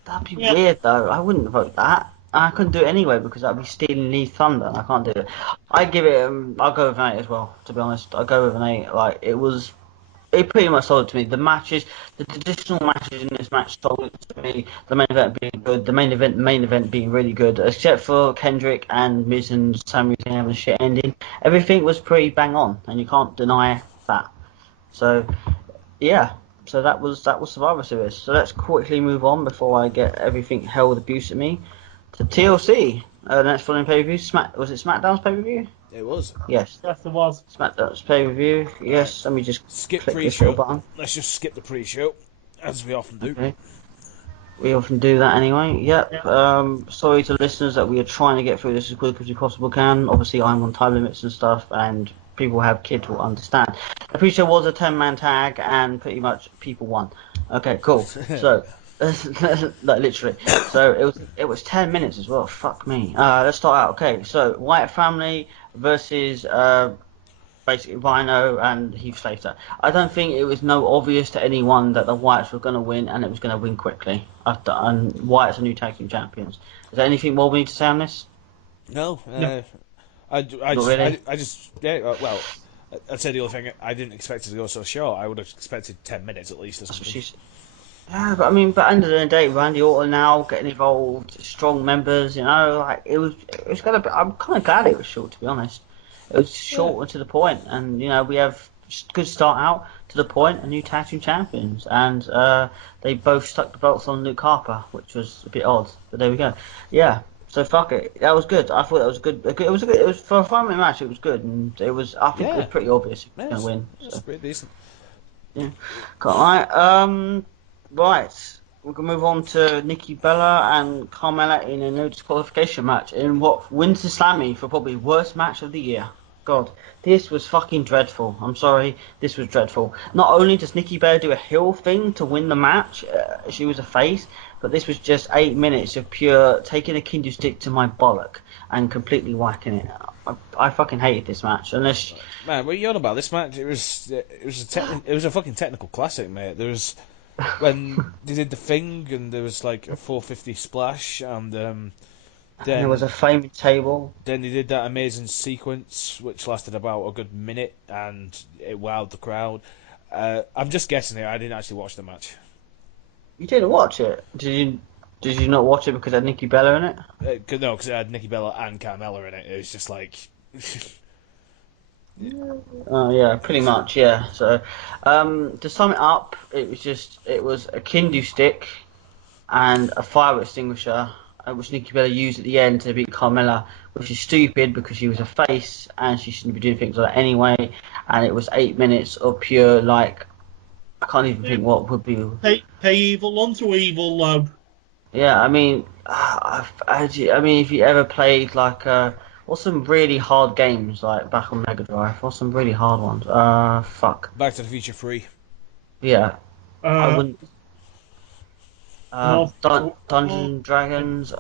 That'd be Yeah. weird, though. I wouldn't vote that. I couldn't do it anyway because that'd be stealing Lee's thunder, and I can't do it. I give it. I'll go with an 8 as well. To be honest, I'll go with an 8. Like it pretty much sold it to me. The traditional matches in this match sold it to me. The main event being good, the main event being really good, except for Kendrick and Miz and Sami Zayn having a shit ending. Everything was pretty bang on, and you can't deny that. So yeah, so that was Survivor Series. So let's quickly move on before I get everything hell with abuse at me to TLC. Next following pay per view. Was it SmackDown's pay per view? It was. Yes. Yes, it was. SmackDown's pay per view. Right. Yes. Let me just Skip click this little pre-show. button. Let's just skip the pre-show, as we often do. Okay. We often do that anyway. Yep. Yeah. Sorry to listeners that we are trying to get through this as quick as we possibly can. Obviously, I'm on time limits and stuff, and people who have kids will understand. The pre-show was a 10-man tag, and pretty much people won. Okay, cool. So, like literally. So it was 10 minutes as well. Fuck me. Let's start out. Okay, so Wyatt family versus basically Rhino and Heath Slater. I don't think it was no obvious to anyone that the Wyatts were going to win and it was going to win quickly. And Wyatt's are new tag team champions. Is there anything more we need to say on this? No, No. Not really? Well, I'd say the other thing. I didn't expect it to go so short. I would have expected 10 minutes at least or That's what something. she's. Yeah, but I mean, but end of the day, Randy Orton now getting involved, strong members. Like it was gonna be. I'm kind of glad it was short, to be honest. It was short and to the point, and we have good start out to the point, and new tag team champions, and they both stuck the belts on Luke Harper, which was a bit odd, but there we go. Yeah, so fuck it, that was good. I thought that was good. It was a good. It was for a 5 minute match. It was good, and it was. I think it was pretty obvious who was gonna win. It's So. pretty decent. Yeah. Can't lie. Right. We can move on to Nikki Bella and Carmella in a no disqualification match in what wins the Slammy for probably worst match of the year. God, this was fucking dreadful. I'm sorry, this was dreadful. Not only does Nikki Bella do a heel thing to win the match, she was a face, but this was just 8 minutes of pure taking a Kindle stick to my bollock and completely whacking it. I fucking hated this match. Unless Man, what are you on about? This match, it was a fucking technical classic, mate. There was when they did the thing, and there was like a 450 splash, and and there was a flaming table. then they did that amazing sequence, which lasted about a good minute, and it wowed the crowd. I'm just guessing here. I didn't actually watch the match. You didn't watch it? Did you not watch it because it had Nikki Bella in it? No, because it had Nikki Bella and Carmella in it. It was just like... Yeah, pretty much, yeah. So, to sum it up, it was a Kindu stick and a fire extinguisher, which Nikki Bella used at the end to beat Carmella, which is stupid because she was a face and she shouldn't be doing things like that anyway. And it was 8 minutes of pure, like, I can't even think what would be. Pay evil onto evil, love. Yeah, I mean, I mean, if you ever played like, what's some really hard games like back on Mega Drive? What's some really hard ones? Fuck. Back to the Future 3. Yeah, I Uh, wouldn't. and also, Dungeons and Dragons,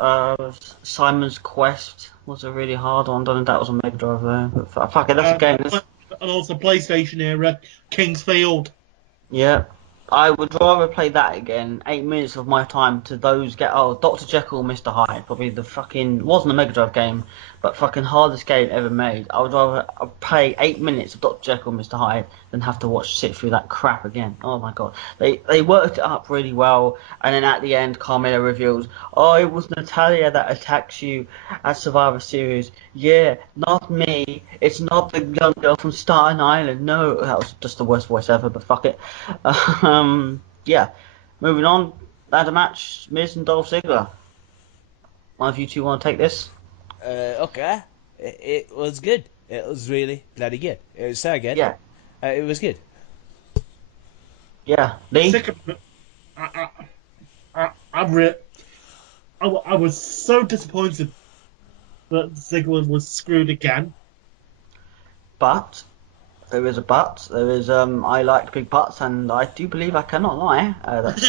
Simon's Quest was a really hard one. I don't know if that was on Mega Drive though. But fuck it, that's a game. and also PlayStation era, King's Field. Yeah, I would rather play that again. 8 minutes of my time to those get. Oh, Dr. Jekyll, Mr. Hyde, probably the fucking wasn't a Mega Drive game, but fucking hardest game ever made. I would rather play 8 minutes of Dr. Jekyll, Mr. Hyde than have to sit through that crap again. Oh my god, they worked it up really well, and then at the end, Carmella reveals, "Oh, it was Natalia that attacks you at Survivor Series. Yeah, not me. It's not the young girl from Staten Island. No, that was just the worst voice ever. But fuck it." Yeah. Moving on, ladder match, Miz and Dolph Ziggler. One of you two want to take this? Okay. It was good. It was really bloody good. It was so good. Yeah. It was good. Yeah. Lee? Sick of it. I was so disappointed that Ziggler was screwed again. But there is a but. There is I like big butts, and I do believe I cannot lie. That's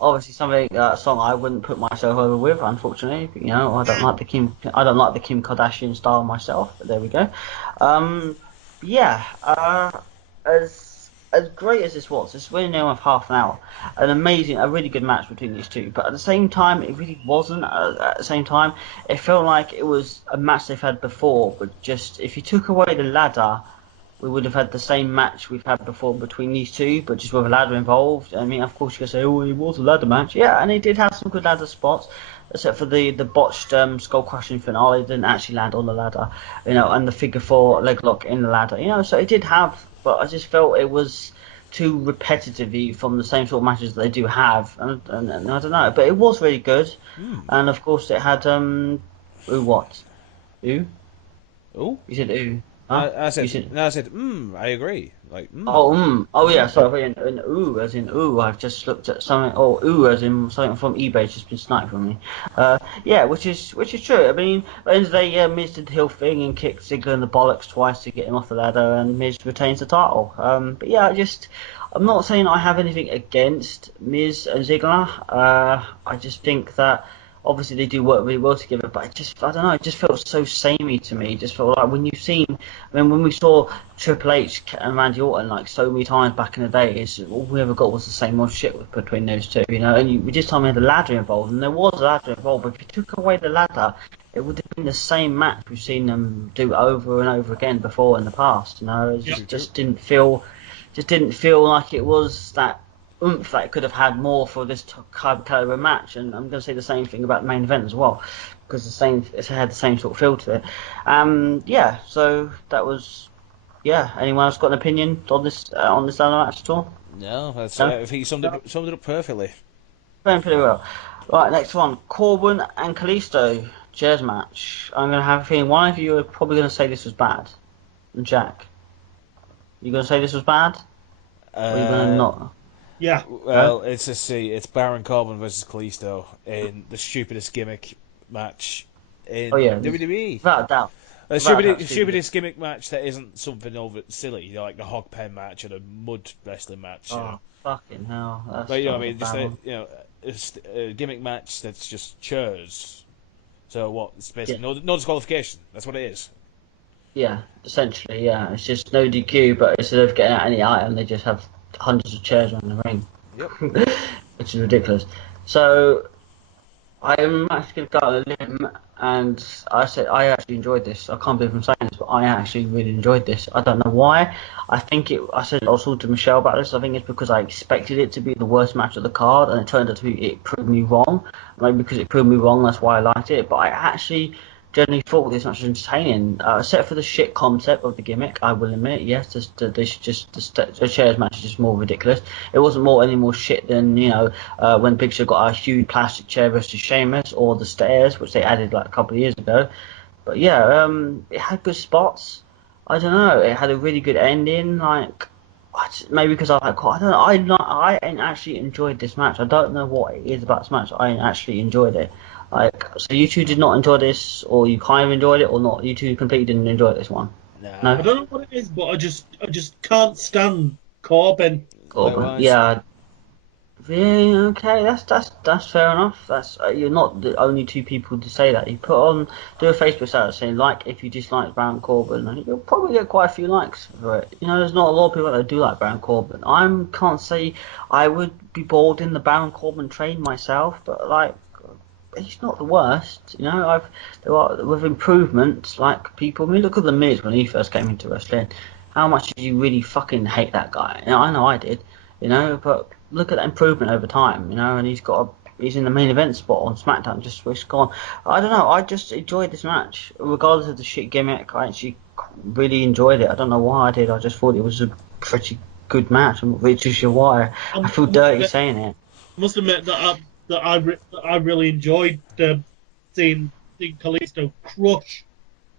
obviously something song I wouldn't put myself over with, unfortunately. You know, I don't like the Kim Kardashian style myself. But there we go. Yeah. As great as this was, this went in with half an hour. A really good match between these two. But at the same time, it really wasn't. At the same time, it felt like it was a match they've had before, but just if you took away the ladder, we would have had the same match we've had before between these two, but just with a ladder involved. I mean, of course, you can say, oh, it was a ladder match. Yeah, and it did have some good ladder spots, except for the botched skull crushing finale. It didn't actually land on the ladder, you know, and the figure four leg lock in the ladder, you know. So it did have, but I just felt it was too repetitively from the same sort of matches that they do have, and I don't know, but it was really good, and of course it had ooh what, ooh, Oh? you said ooh. Huh? I You said, said no, I said, I agree. Like, Oh yeah, sorry, in ooh as in ooh. I've just looked at something. Oh ooh as in something from eBay just been sniped from me. Yeah, which is true. I mean, at the end of the day, yeah, Miz did the heel thing and kicked Ziggler in the bollocks twice to get him off the ladder, and Miz retains the title. But yeah, I'm not saying I have anything against Miz and Ziggler. I just think that obviously they do work really well together, but I don't know, it just felt so samey to me. It just felt like when we saw Triple H and Randy Orton like so many times back in the day, all we ever got was the same old shit between those two, you know. And we just time we had the ladder involved, and there was a ladder involved, but if you took away the ladder, it would have been the same match we've seen them do over and over again before in the past, you know. It just didn't feel like it was that oomph that it could have had more for this caliber match. And I'm going to say the same thing about the main event as well, because it had the same sort of feel to it. Yeah, so that was. Yeah, anyone else got an opinion on this ladder match at all? no, that's, No? I think you summed it up perfectly. Going pretty well. Right, next one. Corbin and Kalisto. Chairs match. I'm going to have a feeling one of you are probably going to say this was bad. And Jack, you going to say this was bad? Or are you going to not? Yeah. Well, it's Baron Corbin versus Kalisto in the stupidest gimmick match in Oh yeah, WWE. without a doubt. A Without a doubt, stupidest gimmick match that isn't something over silly, you know, like the hog pen match or the mud wrestling match. You Oh, know. fucking hell. But you know what I That mean, was a bad one. it's a gimmick match that's just chairs. So what? It's Yeah, basically no disqualification. That's what it is. yeah, essentially, yeah. It's just no DQ, but instead of getting out any item, they just have hundreds of chairs around the ring. Yep. Which is ridiculous. So, I'm actually going to go on a limb, and I said I actually enjoyed this. I can't believe I'm saying this, but I actually really enjoyed this. I don't know why. I think it. I said I was talking to Michelle about this. I think it's because I expected it to be the worst match of the card, and it turned out to be. It proved me wrong. Maybe because it proved me wrong, that's why I liked it. But I actually generally thought this match was entertaining. Except for the shit concept of the gimmick, I will admit. Yes, the chairs match is just more ridiculous. It wasn't any more shit than when Big Show got a huge plastic chair versus Sheamus, or the stairs, which they added like a couple of years ago. But yeah, it had good spots. I don't know. It had a really good ending. Like maybe because I don't know. I actually enjoyed this match. I don't know what it is about this match. I actually enjoyed it. Like, so you two did not enjoy this, or you kind of enjoyed it, or not? You two completely didn't enjoy this one. Nah. I No, don't know what it is, but I just can't stand Corbin. Corbin. Likewise. Yeah, yeah, okay, that's fair enough. That's you're not the only two people to say that. You do a Facebook status saying like if you dislike Baron Corbin, and you'll probably get quite a few likes for it. There's not a lot of people that do like Baron Corbin. I can't say I would be bored in the Baron Corbin train myself, but like he's not the worst. There are with improvements like people. I mean, look at the Miz when he first came into wrestling. How much did you really fucking hate that guy? I know I did. But look at that improvement over time. And he's in the main event spot on SmackDown. Just switched gone. I don't know. I just enjoyed this match, regardless of the shit gimmick. I actually really enjoyed it. I don't know why I did. I just thought it was a pretty good match. I'm not really too sure why. I feel I must dirty admit, saying it. must admit that I really enjoyed seeing Kalisto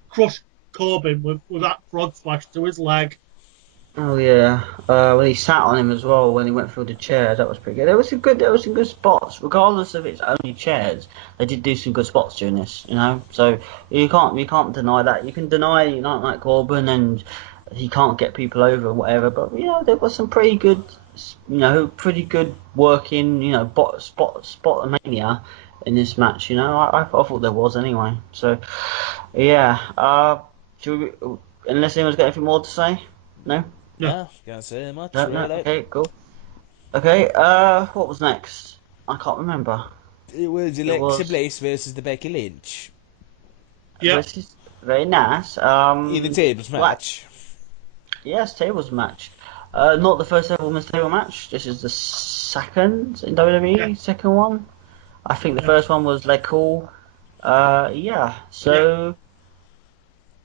crush Corbin with that frog splash to his leg. Oh yeah, when he sat on him as well when he went through the chair, that was pretty good. There was some good spots, regardless of it's only chairs. They did do some good spots during this, So you can't deny that. You can deny you don't like Corbin and he can't get people over or whatever, but there was some pretty good working, spot mania in this match. I thought there was anyway. So yeah, should we, unless anyone's got anything more to say, no. No, Nah, can't say much, No, no. really. Okay, cool. Okay, what was next? I can't remember. It was It Alexa was Bliss versus the Becky Lynch. yeah, this is very nice. In the tables What? match. Yes, tables match. Not the first ever women's table match. This is the second in yeah, WWE. Second one. I think the yeah, first one was like cool. Yeah. yeah. So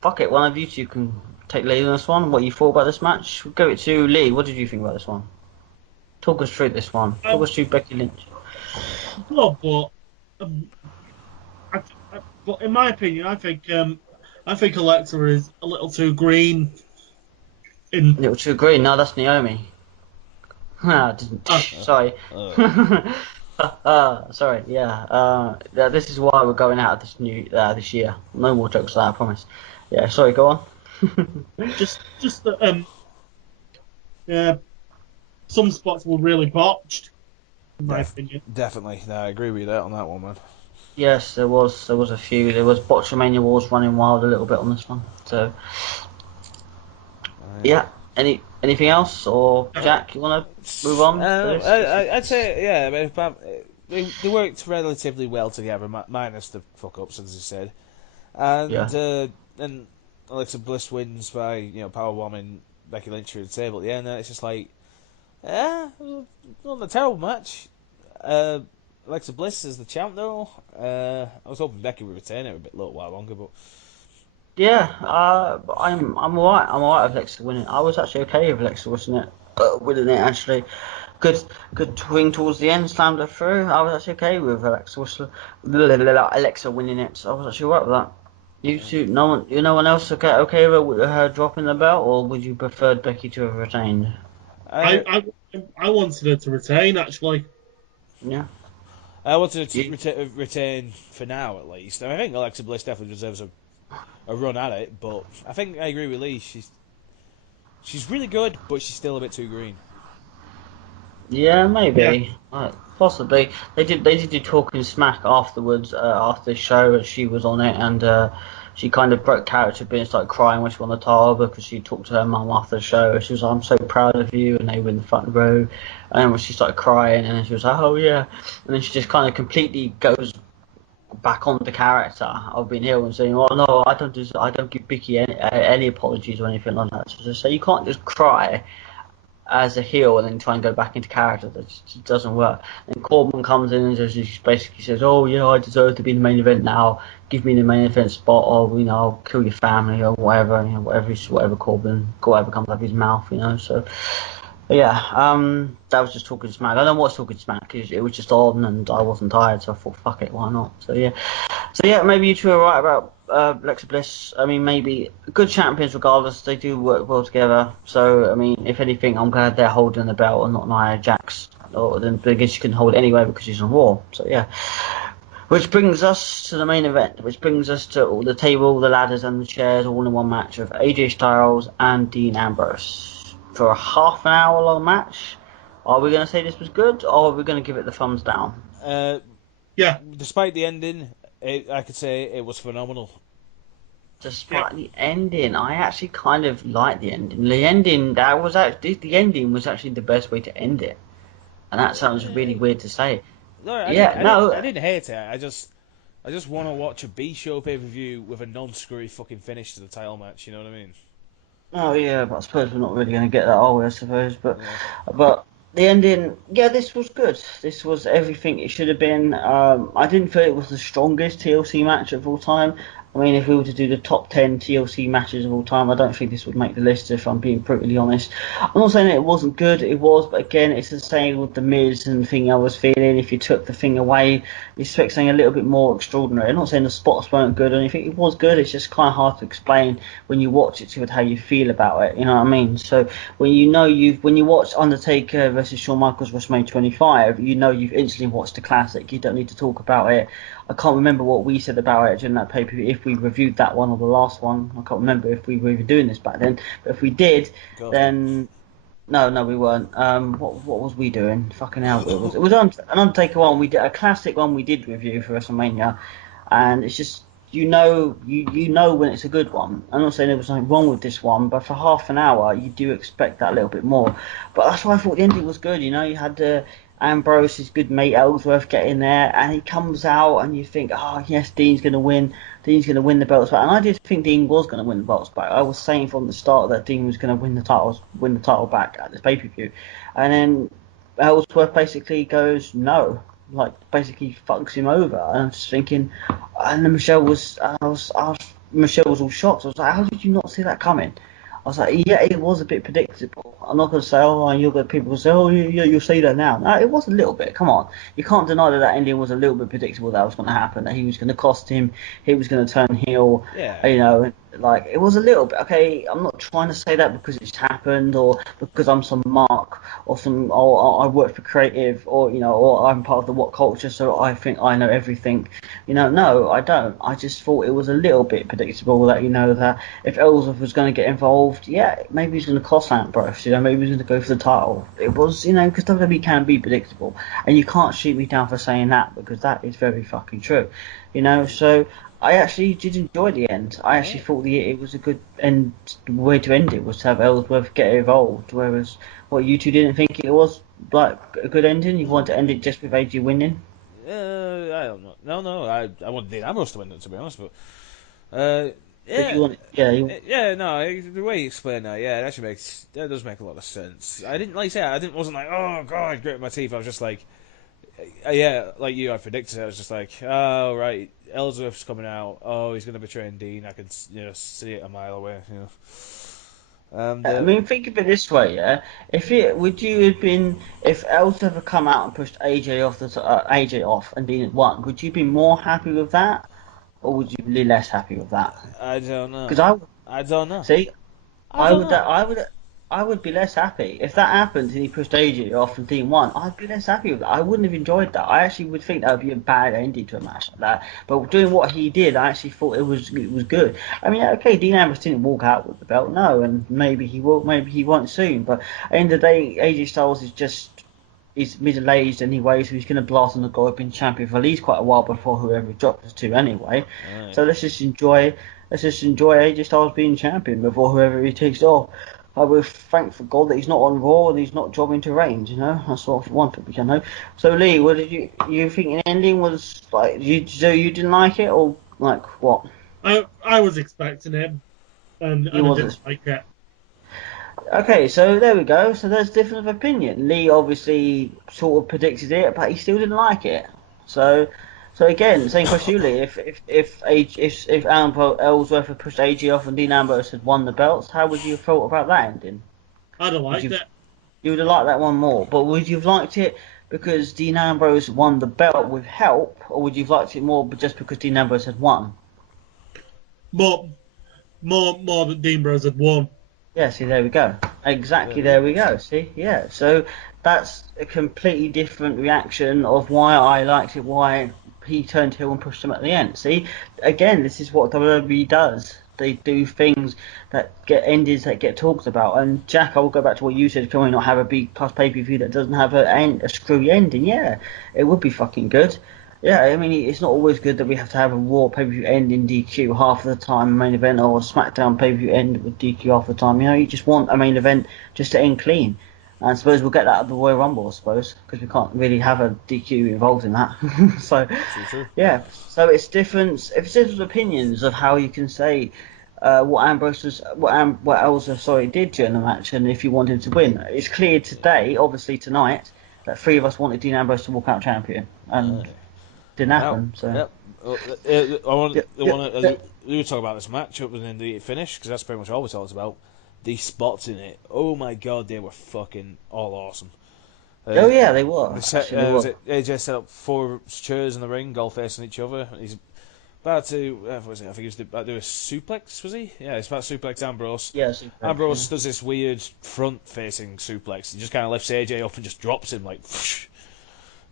fuck it. One of you two can take lead on this one. What you thought about this match? We'll go it to Lee. What did you think about this one? Talk us through this one. Talk Um, us through Becky Lynch. no, um, but in my opinion, I think Alexa is a little too green in. Little too green. No, that's Naomi. Ah, didn't. Uh, Sorry. Uh, Sorry. Yeah. This is why we're going out of this year. No more jokes like that, I promise. Yeah. Sorry. Go on. just that yeah, some spots were really botched, in my opinion. definitely. Nah, I agree with you on that one, man. Yes, there was a few. There was Botchamania Wars running wild a little bit on this one. So Right. yeah. Anything else, or Jack? You want to move on to this? I'd say, yeah, I mean, they worked relatively well together, minus the fuck ups, as I said. Yeah. And Alexa Bliss wins by, powerbombing Becky Lynch through the table at the end. And it's just like, it wasn't a terrible match. Alexa Bliss is the champ, though. I was hoping Becky would retain it a little while longer, but Yeah, I'm alright. I'm alright with Alexa winning. I was actually okay with Alexa winning it actually. Good swing towards the end, slammed her through. I was actually okay with Alexa winning it. So I was actually alright with that. You two, no one else okay with her dropping the belt, or would you prefer Becky to have retained? I, I I, I wanted her to retain, actually. Yeah. I wanted to You, retain for now at least. I think Alexa Bliss definitely deserves a run at it, but I think I agree with Lee. She's really good, but she's still a bit too green. yeah, Yeah, maybe. Possibly. They did do talking smack afterwards, after the show, and she was on it, and she kind of broke character a bit and started crying when she won the title because she talked to her mum after the show. She was like, "I'm so proud of you," and they were in the front row. And then when she started crying, and then she was like, "Oh yeah," and then she just kind of completely goes back on the character of being heel and saying, "Oh no, I don't give Vicky any apologies or anything like that." So you can't just cry as a heel and then try and go back into character. That just doesn't work. And Corbin comes in and just basically says, "Oh yeah, I deserve to be in the main event now. Give me the main event spot, or I'll kill your family or whatever. Whatever whatever comes out of his mouth. So." Yeah, that was just talking smack. I don't watch talking smack because it was just on and I wasn't tired, so I thought, fuck it, why not? So yeah, maybe you two are right about Alexa Bliss. I mean, maybe good champions regardless. They do work well together. So I mean, if anything, I'm glad they're holding the belt and not Nia Jax. Or then I guess you can hold it anyway because she's on Raw. So yeah. Which brings us to the main event, which brings us to the table, the ladders, and the chairs all in one match of AJ Styles and Dean Ambrose. For a half an hour long match, are we going to say this was good, or are we going to give it the thumbs down? Yeah. Despite the ending, I could say it was phenomenal. Despite the ending, I actually kind of like the ending. The ending was actually the best way to end it, and that sounds really weird to say. No, I didn't. Yeah, I didn't. I no, didn't hate it. I just want to watch a B show pay per view with a non-screwy fucking finish to the title match. You know what I mean? oh yeah, but I suppose we're not really going to get that, are we? I suppose, but Yeah. but the ending, yeah, this was good. This was everything it should have been. I didn't feel it was the strongest TLC match of all time. I mean, if we were to do the top 10 TLC matches of all time, I don't think this would make the list, if I'm being brutally honest. I'm not saying that it wasn't good, it was, but again, it's the same with The Miz and the thing I was feeling. If you took the thing away, you expect something a little bit more extraordinary. I'm not saying the spots weren't good or anything, it was good, it's just kind of hard to explain when you watch it to how you feel about it, you know what I mean? So when you watch Undertaker versus Shawn Michaels WrestleMania 25, you've instantly watched the classic. You don't need to talk about it. I can't remember what we said about it during that pay per view. If we reviewed that one or the last one, I can't remember if we were even doing this back then. But if we did, Ghost it. then no, we weren't. What was we doing? Fucking hell, it was an Undertaker one. We did a classic one. We did review for WrestleMania, and it's just you know when it's a good one. I'm not saying there was something wrong with this one, but for half an hour you do expect that a little bit more. But that's why I thought the ending was good. You had Ambrose, his good mate Ellsworth, get in there, and he comes out, and you think, oh yes, Dean's going to win. Dean's going to win the belts back, and I did think Dean was going to win the belts back. I was saying from the start that Dean was going to win the title back at this pay per view, and then Ellsworth basically goes no, like basically fucks him over, and I'm just thinking, and then Michelle was all shocked. I was like, how did you not see that coming? I was like, yeah, it was a bit predictable. I'm not going to say, oh, and people will say, oh, yeah, you'll see that now. No, it was a little bit. Come on. You can't deny that ending was a little bit predictable that was going to happen, that he was going to cost him, he was going to turn heel, Yeah. like, it was a little bit. Okay, I'm not trying to say that because it's happened or because I'm some mark or I work for creative or I'm part of the what culture, so I think I know everything. No, I don't. I just thought it was a little bit predictable that if Ellsworth was going to get involved, yeah, maybe he's going to cost Ambrose, maybe he's going to go for the title. It was, because WWE can be predictable, and you can't shoot me down for saying that because that is very fucking true, So I actually did enjoy the end. I actually thought it was a good end way to end it was to have Ellsworth get involved, whereas what you two didn't think it was like a good ending. You wanted to end it just with AJ winning. I don't know. No. I wanted Dean Ambrose to win it, to be honest, but But yeah, you want, yeah, yeah. No, the way you explain that, yeah, that does make a lot of sense. I didn't like I say I didn't wasn't like, oh god, gritting my teeth. I was just like, yeah, like you, I predicted it. I was just like, oh right, Ellsworth's coming out. Oh, he's gonna betray Dean. I can see it a mile away. And I mean, think of it this way, yeah. Would you have been if Ellsworth had come out and pushed AJ off and Dean had won? Would you be more happy with that, or would you be less happy with that? I don't Because know. I I don't know. see, I I don't would know. I would I would be less happy if that happened and he pushed AJ off and Dean won. I'd be less happy with that. I wouldn't have enjoyed that. I actually would think that would be a bad ending to a match like that. But doing what he did, I actually thought it was good. I mean, okay, Dean Ambrose didn't walk out with the belt, no, and maybe he will, maybe he won't soon. But at the end of the day, AJ Styles is middle aged anyway, so he's going to blast on the guy who's been champion for at least quite a while before whoever he drops to anyway. Aye. So let's just enjoy AJ Styles being champion before whoever he takes off. I will thank for God that he's not on Raw and he's not jobbing to Reigns. You know, that's what one thing we can know. So Lee, what did you think the ending was like? So you didn't like it, or like what? I was expecting it, and He I was. didn't like it. Okay, so there we go. So there's difference of opinion. Lee obviously sort of predicted it, but he still didn't like it. So again, same question, to you, Lee. If Ellsworth had pushed AJ off and Dean Ambrose had won the belts, how would you have felt about that ending? I'd have Would liked you it. you would have liked that one more, but would you have liked it because Dean Ambrose won the belt with help, or would you have liked it more just because Dean Ambrose had won? More that Dean Bros had won. Yeah, see, there we go. Exactly, There there we go. See, yeah. So that's a completely different reaction of why I liked it, why he turned heel and pushed him at the end. See, again, this is what WWE does. They do things that get endings that get talked about. And Jack, I will go back to what you said. Can we not have a big plus pay-per-view that doesn't have a screwy ending? Yeah, it would be fucking good. Yeah, I mean, it's not always good that we have to have a Raw pay-per-view end in DQ half of the time, main event, or a SmackDown pay-per-view end with DQ half the time. You know, you just want a main event just to end clean. And I suppose we'll get that at the Royal Rumble, I suppose, because we can't really have a DQ involved in that. So, True. yeah. So it's different. It's different opinions of how you can say what Ambrose was, what Elsa, sorry, did during the match, and if you want him to win. It's clear today, obviously tonight, that three of us wanted Dean Ambrose to walk out champion, and didn't Now, happen. So yep. I want. yep, I yep, want to. yep. We talk about this matchup and then the finish because that's pretty much all we talked about. These spots in it. Oh my god, they were fucking all awesome. Oh Uh, yeah, they were. they set, Actually, they was were. it AJ set up 4 chairs in the ring, all facing each other. And he's about to. What was it? I think he was about to do a suplex. Was he? Yeah, he's about to suplex Ambrose. Yeah, suplex. Ambrose Yeah. does this weird front-facing suplex. He just kind of lifts AJ up and just drops him like. Whoosh.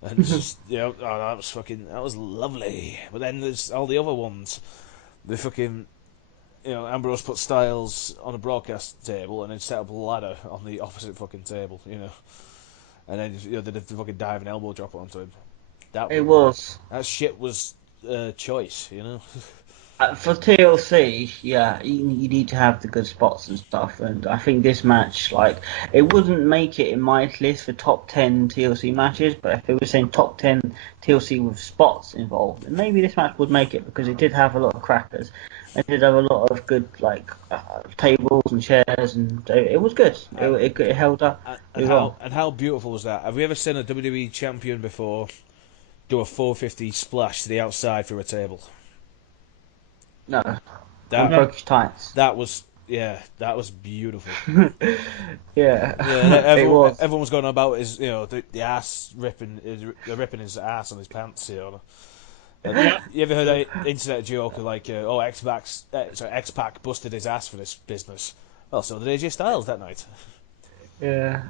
And it's just, that was lovely. But then there's all the other ones. The fucking, Ambrose put Styles on a broadcast table and then set up a ladder on the opposite fucking table, and then they did the fucking diving elbow drop onto him. That It was. that shit was choice. For TLC, yeah, you need to have the good spots and stuff, and I think this match, like, it wouldn't make it in my list for top 10 TLC matches, but if it was saying top 10 TLC with spots involved, then maybe this match would make it, because it did have a lot of crackers. It did have a lot of good, like, tables and chairs, and it was good. It held up And really well. how beautiful was that? Have we ever seen a WWE champion before do a 450 splash to the outside through a table? No, and That No. broke his tights. that was that was beautiful. Yeah, Yeah, and it was. everyone was going on about his, the ass ripping his ass on his pants. And Yeah. you ever heard an internet joke like, oh, X-Pac busted his ass for this business? Well, so did AJ Styles that night. Yeah,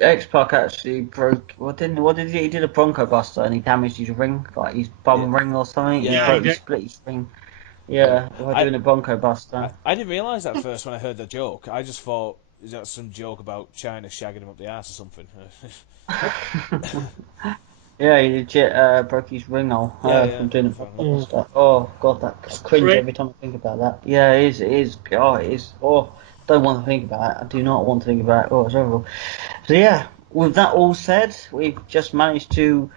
X-Pac actually broke. What did he? He did a Bronco Buster and he damaged his ring, like his Yeah, bum ring or something. He Yeah, he yeah. broke, he did. split his ring. Yeah, by I, doing a Bronco Buster. I didn't realise that first when I heard the joke. I just thought, is that some joke about China shagging him up the ass or something? Yeah, he legit broke his ring hole Yeah. from doing a Bronco Oh, Buster. Oh God, that's cringe great. every time I think about that. Yeah, it is. It is. Oh, it is. Oh, don't want to think about it. I do not want to think about it. Oh, it's horrible. So yeah, with that all said, we've just managed to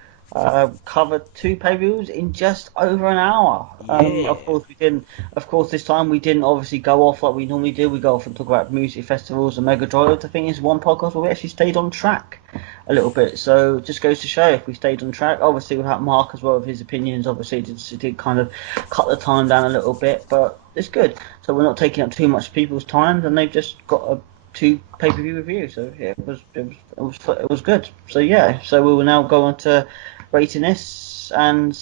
cover two pay-per-views in just over an hour. Yeah. Of course we didn't. Of course, this time we didn't obviously go off like we normally do. We go off and talk about music festivals and Mega Drive. I think it's one podcast where we actually stayed on track a little bit. So it just goes to show if we stayed on track. Obviously, we had Mark as well with his opinions. Obviously, it did kind of cut the time down a little bit, but it's good. So we're not taking up too much people's time, and they've just got a two pay-per-view review. So yeah, it was good. So yeah, so we will now go on to rating this and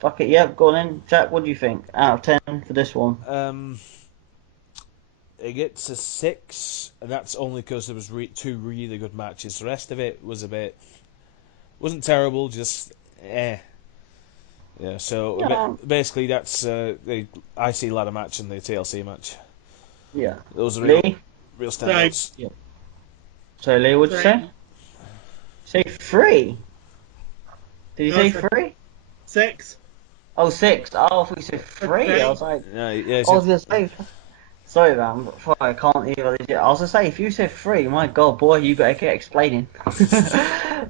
fuck it. Yeah, go on in, Jack. What do you think out of 10 for this one? It gets a 6, and that's only because there was two really good matches. The rest of it was wasn't terrible, just eh. Yeah, so Yeah, basically that's the IC ladder match and the TLC match. yeah. Those are Lee. real Same. standouts. Yeah. So Lee, what'd you say? Same. Say three. Did you No, say sir. three? 6. Oh, six. Oh, I thought you said three. I Okay. was like, Yeah, yeah. I was gonna say Sorry, man. I can't hear legit. I was gonna say, if you said 3, my God, boy, you better get explaining.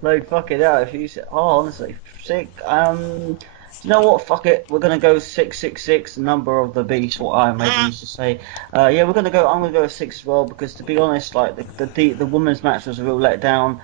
Like, fuck it out. If you said, oh, honestly, 6. Do you know what? Fuck it. We're gonna go 666, the number of the beast. What I maybe used to say. Yeah, we're gonna go. I'm gonna go with 6 as well because, to be honest, like the women's match was a real letdown.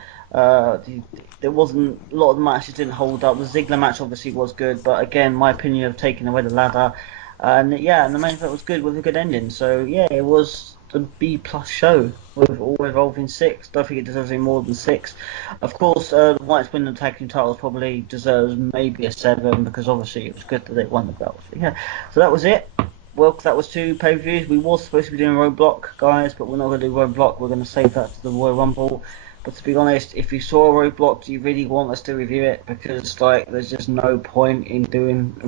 There wasn't a lot of the matches didn't hold up. The Ziggler match obviously was good, but again, my opinion of taking away the ladder. And yeah, and the main event was good with a good ending. So yeah, it was a B plus show with all involving 6. Don't think it deserves any more than 6. Of course, the Whites winning the tag team titles probably deserves maybe a 7 because obviously it was good that they won the belt. So, yeah, so that was it. Well, that was 2 pay-per-views. We were supposed to be doing Roadblock, guys, but we're not going to do Roadblock. We're going to save that to the Royal Rumble. But to be honest, if you saw Roadblock, do you really want us to review it? Because like, there's just no point in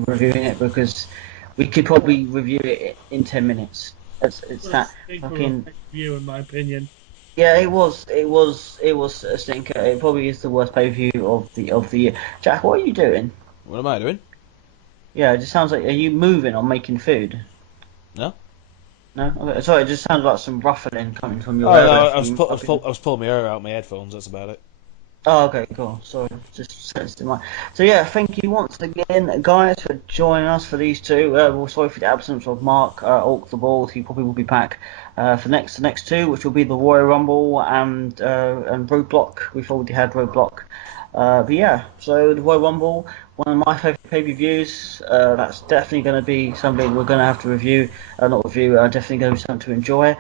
reviewing it because we could probably review it in 10 minutes. It's Well, that stinker fucking. view, in my opinion. Yeah, it was a stinker. It probably is the worst pay-per-view of the year. Jack, what are you doing? What am I doing? Yeah, it just sounds like, are you moving or making food? No. No? Okay, sorry, it just sounds like some ruffling coming from your Oh no, area. I was I was pulling my hair out my headphones. That's about it. Oh, okay, cool. Sorry, just sensed in my. So yeah, thank you once again, guys, for joining us for these 2. We're sorry for the absence of Mark Ork the Bald. He probably will be back for the next 2, which will be the Royal Rumble and Roadblock. We've already had Roadblock. But yeah, so the Royal Rumble, one of my favourite pay-per-views. That's definitely going to be something we're going to have to review. Not review, definitely going to be something to enjoy.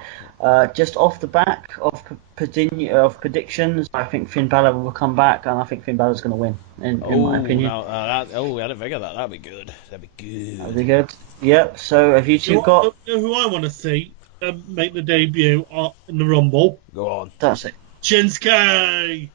Just off the back of predictions, I think Finn Balor will come back, and I think Finn Balor's going to win, in my Oh opinion. no, I didn't think of that. That'd be good. That'd be That'll good. be good. Yep, so have you You two know, got. you know who I want to see make the debut in the Rumble? Go on. That's it. Shinsuke!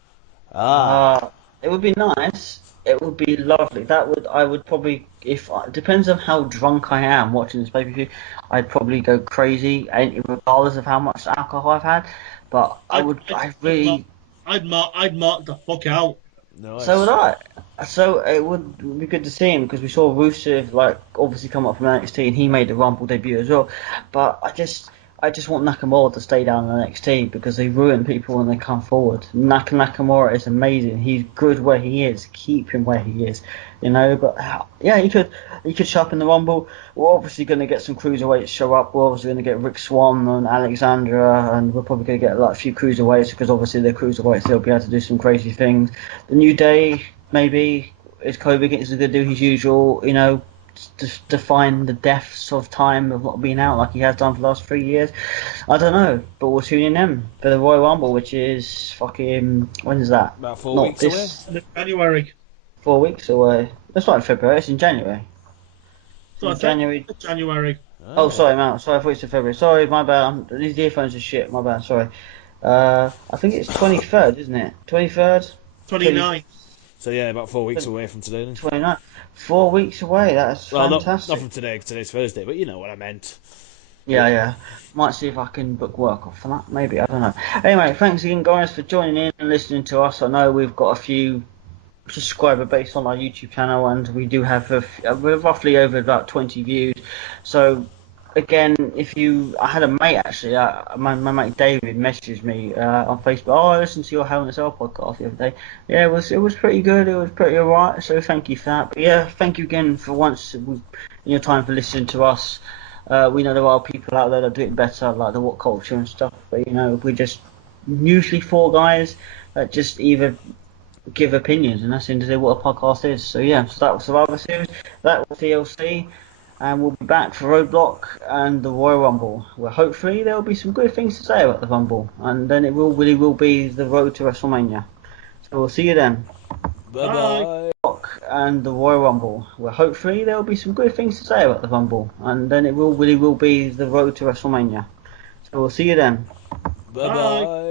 Ah. It would be nice. It would be lovely. I would probably, if depends on how drunk I am watching this pay-per-view, I'd probably go crazy, regardless of how much alcohol I've had. But I'd, I'd, I I'd, mark, really. I'd mark the fuck out. So would Nice. I. So it would be good to see him because we saw Rusev like obviously come up from NXT and he made the Rumble debut as well. But I just want Nakamura to stay down in NXT because they ruin people when they come forward. Nakamura is amazing. He's good where he is. Keep him where he is. But yeah, he could show up in the Rumble. We're obviously going to get some cruiserweights show up. We're obviously going to get Rick Swan and Alexandra, and we're probably going to get like a few cruiserweights because obviously they're cruiserweights. They'll be able to do some crazy things. The New Day maybe is Kobe is going to do his usual. Just define the depths of time of not being out like he has done for the last 3 years. I don't know, but we're tuning in for the Royal Rumble, which is fucking when is that? About 4 weeks Not away. this. In January. 4 weeks away. That's not in February. It's in January. It's So I in said January. January. Oh, Oh. sorry, man. Sorry, I thought it was in February. Sorry, my bad. These earphones are shit. My bad. Sorry. I think it's 23rd, isn't it? 23rd, 20, 29. So yeah, about 4 weeks away from today then. 29. 4 weeks away. That's Well, not fantastic. from today, 'cause today's Thursday, but you know what I meant. Yeah, yeah. Might see if I can book work off for that. Maybe, I don't know. Anyway, thanks again, guys, for joining in and listening to us. I know we've got a few subscriber base on our YouTube channel, and we do have we're roughly over about 20 views. So, again, I had a mate actually, my mate David messaged me on Facebook. Oh, I listened to your Hell in a Cell podcast the other day. Yeah, it was pretty good. It was pretty alright. So thank you for that. But yeah, thank you again for once in your time for listening to us. We know there are people out there that do it better, like the What Culture and stuff. But we're just usually 4 guys that just either give opinions, and that's into what a podcast is. So yeah, so that was Survivor Series, that was TLC, and we'll be back for Roadblock and the Royal Rumble, where hopefully there will be some good things to say about the Rumble, and then it really will be the road to WrestleMania. So we'll see you then. Bye Bye. bye. And the Royal Rumble, where hopefully there will be some good things to say about the Rumble, and then it really will be the road to WrestleMania. So we'll see you then. Bye Bye. bye.